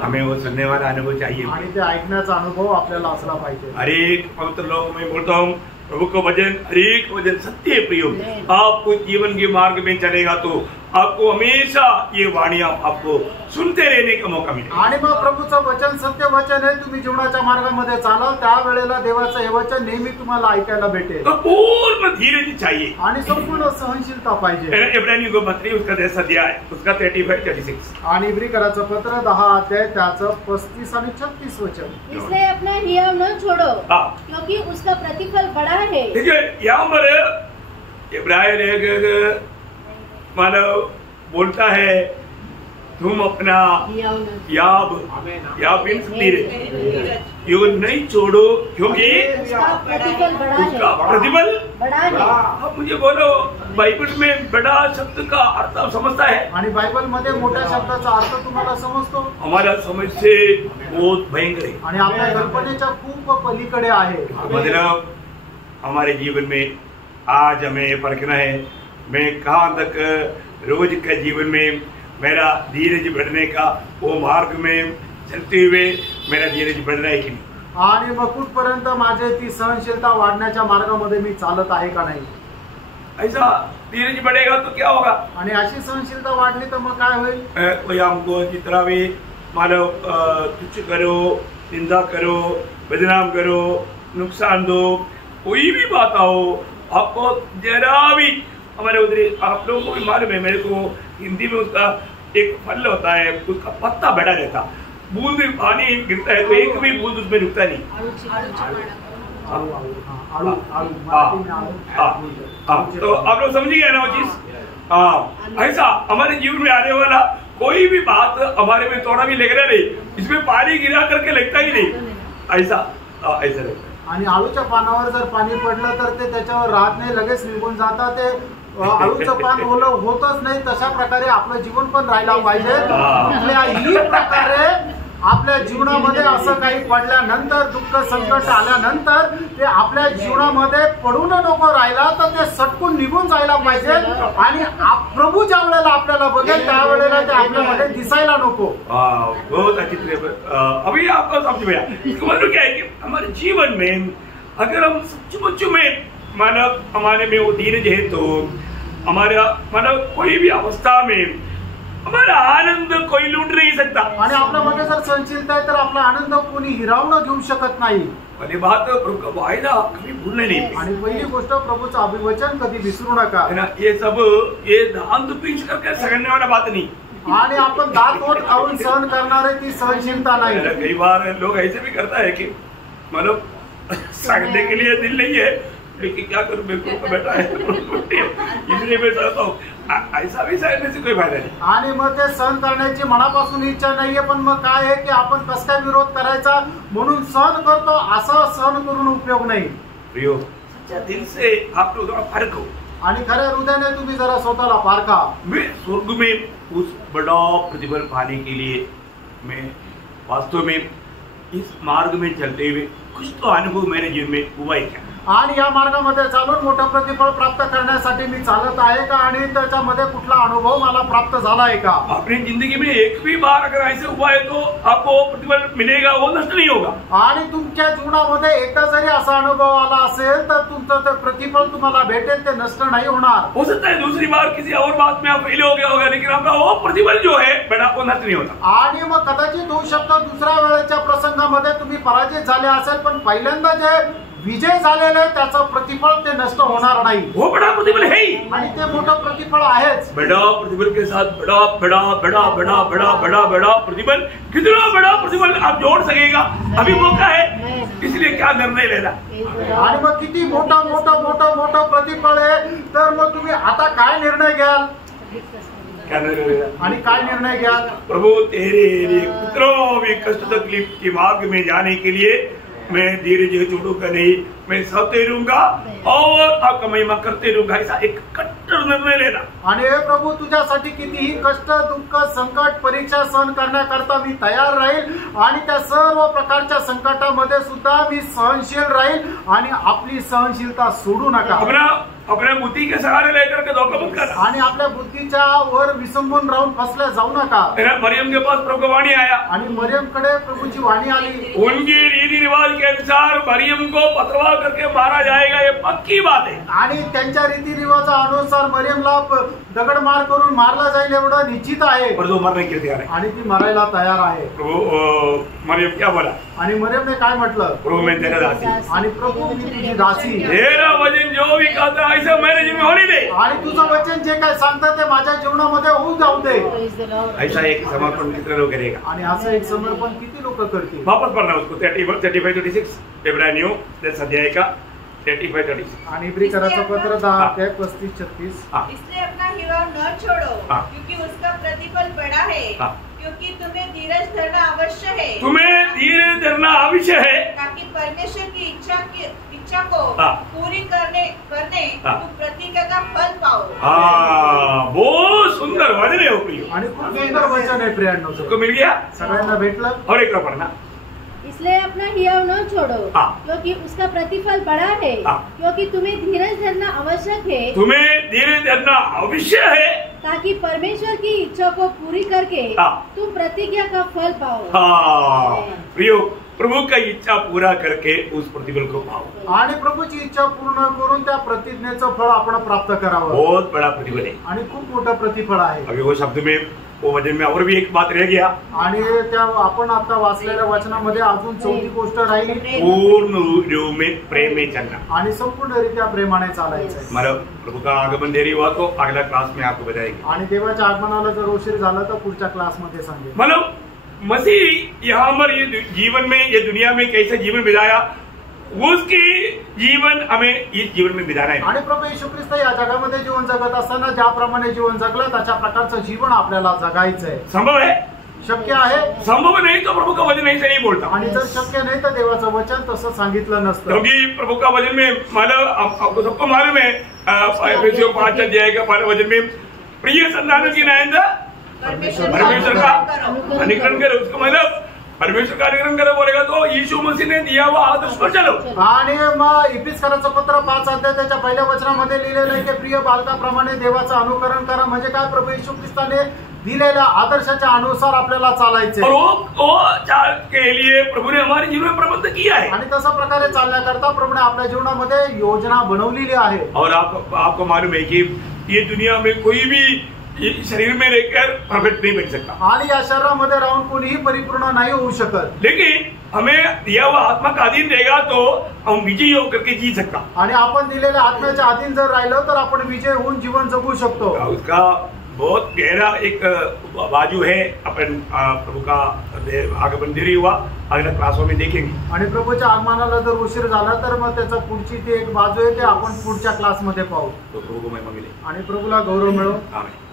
हमें वो सुनने वाला अनुभव चाहिए. आणि ते ऐकण्याचा अनुभव आपल्याला असला पाहिजे. हर एक पवित्र लोग मैं बोलता हूँ प्रभु को वचन, हर एक वचन सत्य है प्रियो. आपको जीवन के मार्ग में चलेगा तो आपको हमेशा ये वाणियां आपको सुनते रहने का मौका मिलेगा. आणि मग प्रभूचं वचन सत्य वचन आहे. तुम्ही जीवनाच्या मार्गामध्ये चालाल त्या वेळेला देवाचं हे वचन नेहमी तुम्हाला ऐकायला भेटेल. तो पूर्ण धीरज चाहिए आणि संपूर्ण सहनशीलता पाहिजे. इब्रानियों को पत्री उसका 10 अध्याय उसका 35-36 आणि इब्रिकराचं पत्र 10 अध्याय त्याचं 35 आणि 36 वचन. इसलिए अपना नियम न छोड़ो हाँ. क्योंकि उसका प्रतिफल बड़ा है. देखिए यहाँ पर इब्राहिम एक मानव बोलता है तुम अपना याब युग नहीं छोड़ो क्योंकि उसका प्रतिफल बड़ा है. उसका प्रतिफल बड़ा है. अब मुझे बोलो बाइबल में बड़ा शब्द का अर्थ आप समझता है? आणि बायबल मध्ये मोठ्या शब्दाचा अर्थ तुम्हाला समजतो? हमारा समझ से बहुत भयंकर है. आणि आपल्या कल्पनेच्या खूप पलीकडे आहे. मतलब हमारे जीवन में आज हमें परखना है मैं कहाँ तक रोज के जीवन में मेरा धीरज बढ़ने का वो मार्ग में चलते हुए मेरा धीरज बढ़ रहा है कि नहीं. आणि मग कुठपर्यंत माझे ती सहनशीलता वाढण्याच्या मार्गामध्ये मी चालत आहे का नाही. ऐसा धीरज बढ़ेगा तो क्या होगा. आणि अशी सहनशीलता वाढली तर मग काय होईल. कोई हमको जितना भी मानो तुच्छ करो निंदा करो बदनाम करो नुकसान दो कोई भी बात आओ आपको जरा भी हमारे उधर आप लोगों को भी मालूम है मेरे को हिंदी में उसका एक फल होता है उसका पत्ता बढ़ा रहता बूंद पानी गिरता है तो एक भी बूंद उसमें रुकता नहीं. तो आप लोग समझिए ना वो चीज. ऐसा हमारे जीवन में आने वाला कोई भी बात हमारे में थोड़ा भी लग रहा नहीं इसमें पानी गिरा करके लगता ही नहीं ऐसा ऐसा रहता है. आणि आळूच्या पानावर जर पाणी पडलं तर ते त्याच्यावर राहत नाही लगेच निघून जातात. ते आळूचं पान ओलं होतच नाही. तशा प्रकारे आपलं जीवन पण राहायला पाहिजे. कुठल्याही प्रकारे आपल्या जीवनामध्ये असं काही पडल्यानंतर दुःख संकट आल्यानंतर ते आपल्या जीवनामध्ये पडून नको राहिला तर ते सटकून निघून जायला पाहिजे. आणि प्रभू ज्या वेळेला आपल्याला बघेल त्यावेळेला ते आपल्यामध्ये दिसायला नको. बहुत अच्छी तरह अभी आपको समझ में आया. इसका मतलब क्या है कि हमारे जीवन में अगर हम सच्चमुच में मानव हमारे में वो धीरज है तो हमारा मानव कोई भी अवस्था में हमारा आनंद कोई लूट नहीं सकता. आणि आपल्यामध्ये जर सहनशीलता आहे तर आपला आनंद कोणी हिरावून घेऊ शकत नाही. पहली बात प्रभु का वायदा कभी भूलने नहीं. आणि पहिली गोष्ट प्रभूचं अभिवचन कधी विसरू नका. है ना. ये सब ये दांत पींच करके सहने वाला बात नहीं. आणि आपण दात ओठ खाऊन सहन करणारे ती सहनशीलता नाही. कई बार लोग ऐसे भी करता है कि मतलब सहने के लिए दिल नहीं है लेकिन क्या करूं मेरे को बैठा है इसलिए मैं सहता हूँ. ऐसा भी सहने से कोई फायदा नहीं. आणि मग ते सहन करण्याची मनापासून इच्छा नाहीये पण मग काय आहे की आपण कस काय विरोध करायचा म्हणून सहन करतो. असं सहन करून उपयोग नाही. प्रियो सच्चा दिल से आप लोग फर्क हो. आणि खऱ्या हृदयाने तुम्ही जरा स्वतःला पारखा. मैं स्वर्ग में उस बड़ा प्रतिफल पाने के लिए मैं वास्तव में इस मार्ग में चलते हुए कुछ तो अनुभव मेरे जीवन में हुआ ही क्या. आणि या मार्गामध्ये चालून मोठं प्रतिफळ प्राप्त करण्यासाठी मी चालत आहे का आणि त्याच्यामध्ये कुठला अनुभव मला प्राप्त झाला आहे का. अपनी जिंदगी में एक भी बार अगर ऐसे हुआ है तो आपको प्रतिफल मिलेगा वो नष्ट नहीं होगा. आणि तुमच्या जीवनामध्ये एकदा जरी असा अनुभव आला असेल तर तुमचं ते प्रतिफल तुम्हाला भेटेल ते नष्ट नाही होणार. हो सकता है दूसरी बार किसी और बात में आप फेल हो गया होगा लेकिन आपका वो प्रतिफल जो है बेटा वो नष्ट नहीं होता. आणि मग कदाचित होऊ शकतं दुसऱ्या वेळेच्या प्रसंगामध्ये तुम्ही पराजित झाले असेल पण पहिल्यांदा जे विजय झालेलं आहे त्याचं प्रतिफळ ते नष्ट होणार नाही वो बड़ा प्रतिफल है ही। आणि ते मोठं प्रतिफल आहेच। बड़ा प्रतिफल के साथ बड़ा बड़ा बड़ा बड़ा बड़ा बड़ा बड़ा प्रतिफल, कितना बड़ा प्रतिफल आप जोड़ सकेगा? अभी मौका है, इसलिए क्या निर्णय लेना? आणि मग किती मोठं मोठं मोठं मोठं प्रतिफल आहे, तर मग तुम्ही आता काय निर्णय घ्याल? क्या निर्णय लेना? आणि काय निर्णय घ्याल? प्रभु तेरे लिए कितनों भी कष्ट तकलीफ के मार्ग में जाने के लिए मैं धीरज छोड़ूंगा नहीं, मैं सहते रहूंगा और आपका महिमा करते रहूंगा, ऐसा एक कट्टर निर्णय लेना। आणि हे प्रभू तुझ्यासाठी कितीही कष्ट दुःख संकट परीक्षा सहन करण्याकरता मी तयार राहील आणि त्या सर्व प्रकारच्या संकटामध्ये सुद्धा मी सहनशील राहील आणि आपली सहनशीलता सोडू नका। अपने बुद्धि के सहारे लेकर के धोखा मत करना आणि आपल्या बुद्धीच्या वर विसंबून राहून फसले जाऊ नका। मरियम के पास प्रभु का वाणी आया आणि मरियमकडे प्रभूची वाणी आली। उनकी रीति रिवाज के अनुसार मरियम को पथरवाह करके मारा जाएगा, ये पक्की बात है। आणि त्यांच्या रीति रिवाजानुसार मरियमला दगडमार करून मारला जाईल एवढं निश्चित आहे। पर तो मरने के तैयार है आणि ती मरायला तयार आहे। प्रभु मरियम क्या बोला? आणि मरियमने काय म्हटलं? प्रभु मैं तेरा दासी, आणि प्रभू मी तुझी दासी, तेरा वचन जो भी कहता है ऐसा मेरे जीवन में होने दे। आणि तुझं वचन जे काय सांगतं ते माझ्या जीवनामध्ये होऊ जाऊ दे। ऐसा एक समर्पण कितने लोग करेगा? आणि असं एक समर्पण किती लोक करतील? वापस पढ़ना उसको 35-36 इब्रानियों 10 अध्याय का 35-36। आणि इब्रिकराचं पत्र 10 अध्याय 35-36। इसलिए अपना हिवाव न छोड़ो, क्योंकि उसका प्रतिफल बड़ा है। क्योंकि तुम्हें धीरज धरना अवश्य है, तुम्हें धीरज धरना आवश्यक है, ताकि परमेश्वर की इच्छा को पूरी करने तुम प्रतिज्ञा का फल पाओ। बहुत सुंदर वचन है प्रियो, आणि खूप सुंदर वचन आहे प्रियांनो। सबको मिल गया, सगळ्यांना भेटलं। और एक पढ़ना इसलिए अपना हियाव न छोड़ो, क्योंकि उसका प्रतिफल बड़ा है। क्योंकि तुम्हें धीरज धरना आवश्यक है, तुम्हें धीरज धरना आवश्यक है, ताकि परमेश्वर की इच्छा को पूरी करके तुम प्रतिज्ञा का फल पाओ। प्रियो, प्रभु का इच्छा पूरा करके उस प्रतिफल को पाओ। आणि प्रभूची इच्छा पूर्ण करून त्या प्रतिज्ञेचं फळ आपण प्राप्त करावं। बहुत बड़ा प्रतिफल है आणि खूप मोठं प्रतिफल आहे। अभी वो शब्द में वो वचन में और भी एक बात रह गया, आणि त्या आपण आता वाचलेल्या वचनामध्ये अजून चौथी गोष्ट राहिली, पूर्ण रूप में प्रेम में चलना। आणि संपूर्णरित्या प्रेमाने चालायचं आहे। हमारा प्रभु का आगमन देरी हुआ तो अगला क्लास में आपको बताएंगे। आणि देवाच्या आगमनाला जर उशीर झाला तर पुढच्या क्लासमध्ये सांगेल। मतलब मसीह यहाँ पर ये जीवन में, ये दुनिया में कैसे जीवन बिताया, उसकी जीवन हमें इस जीवन में बिताना है। आणि प्रभू येशू ख्रिस्त या जगामध्ये जीवन जगत असताना ज्याप्रमाणे जीवन जगलं त्याच्या प्रकारचं जीवन आपल्याला जगायचं आहे। संभव है? शक्य आहे? संभव नहीं तो प्रभु का वचन ऐसे नहीं बोलता। आणि जर शक्य नाही तर देवाचं वचन तसं सांगितलं नसतं। क्योंकि प्रभु का वचन में मतलब आपको सबको मालूम है, एफएसियों 5 अध्याय का 12 वचन में प्रिय संतानों की न्यायता परमेश्वर का अनुकरण करो। उसका मतलब परमेश्वर का अनुकरण करो बोलेगा तो यीशु मसीह ने दिया हुआ आदर्श पर चलो। आणि मग इफिसकराचं पत्र 5 अध्याय त्याच्या पहिल्या वचनामध्ये लिहिलेलं आहे की प्रिय बालकाप्रमाणे देवाचं अनुकरण करा। म्हणजे काय? प्रभू येशू ख्रिस्ताने दिलेल्या आदर्शाच्या अनुसार आपल्याला चालायचे। और वो चाल के लिए प्रभु ने हमारे जीवन में प्रबंध किया है। आणि तशा प्रकारे चालण्याकरता प्रभूने आपल्या जीवनामध्ये योजना बनवलेली आहे। और आपको मालूम है कि ये दुनिया में कोई भी शरीर में रहकर परफेक्ट नहीं बन सकता, आणि या शरीरामध्ये राहून कोणीही परिपूर्ण नाही होऊ शकत। लेकिन हमें दिया हुआ आत्मा का अधीन रहेगा तो हम विजयी होकर के जी सकता। आणि आपण दिलेल्या आत्म्याच्या अधीन जर राहिलो तर आपण विजय होऊन जीवन जगू शकतो। उसका बहुत गहरा एक बाजू है। अपन प्रभु का आगमन देरी हुआ, अगला क्लासों में देखेंगे। आणि प्रभूच्या आगमनाला जर उशीर झाला तर मग त्याचा पुढची ती एक बाजू आहे ते आपण पुढच्या क्लासमध्ये पाहू। तो प्रभु को महिमा मिले। आणि प्रभूला गौरव मिळो। आमीन।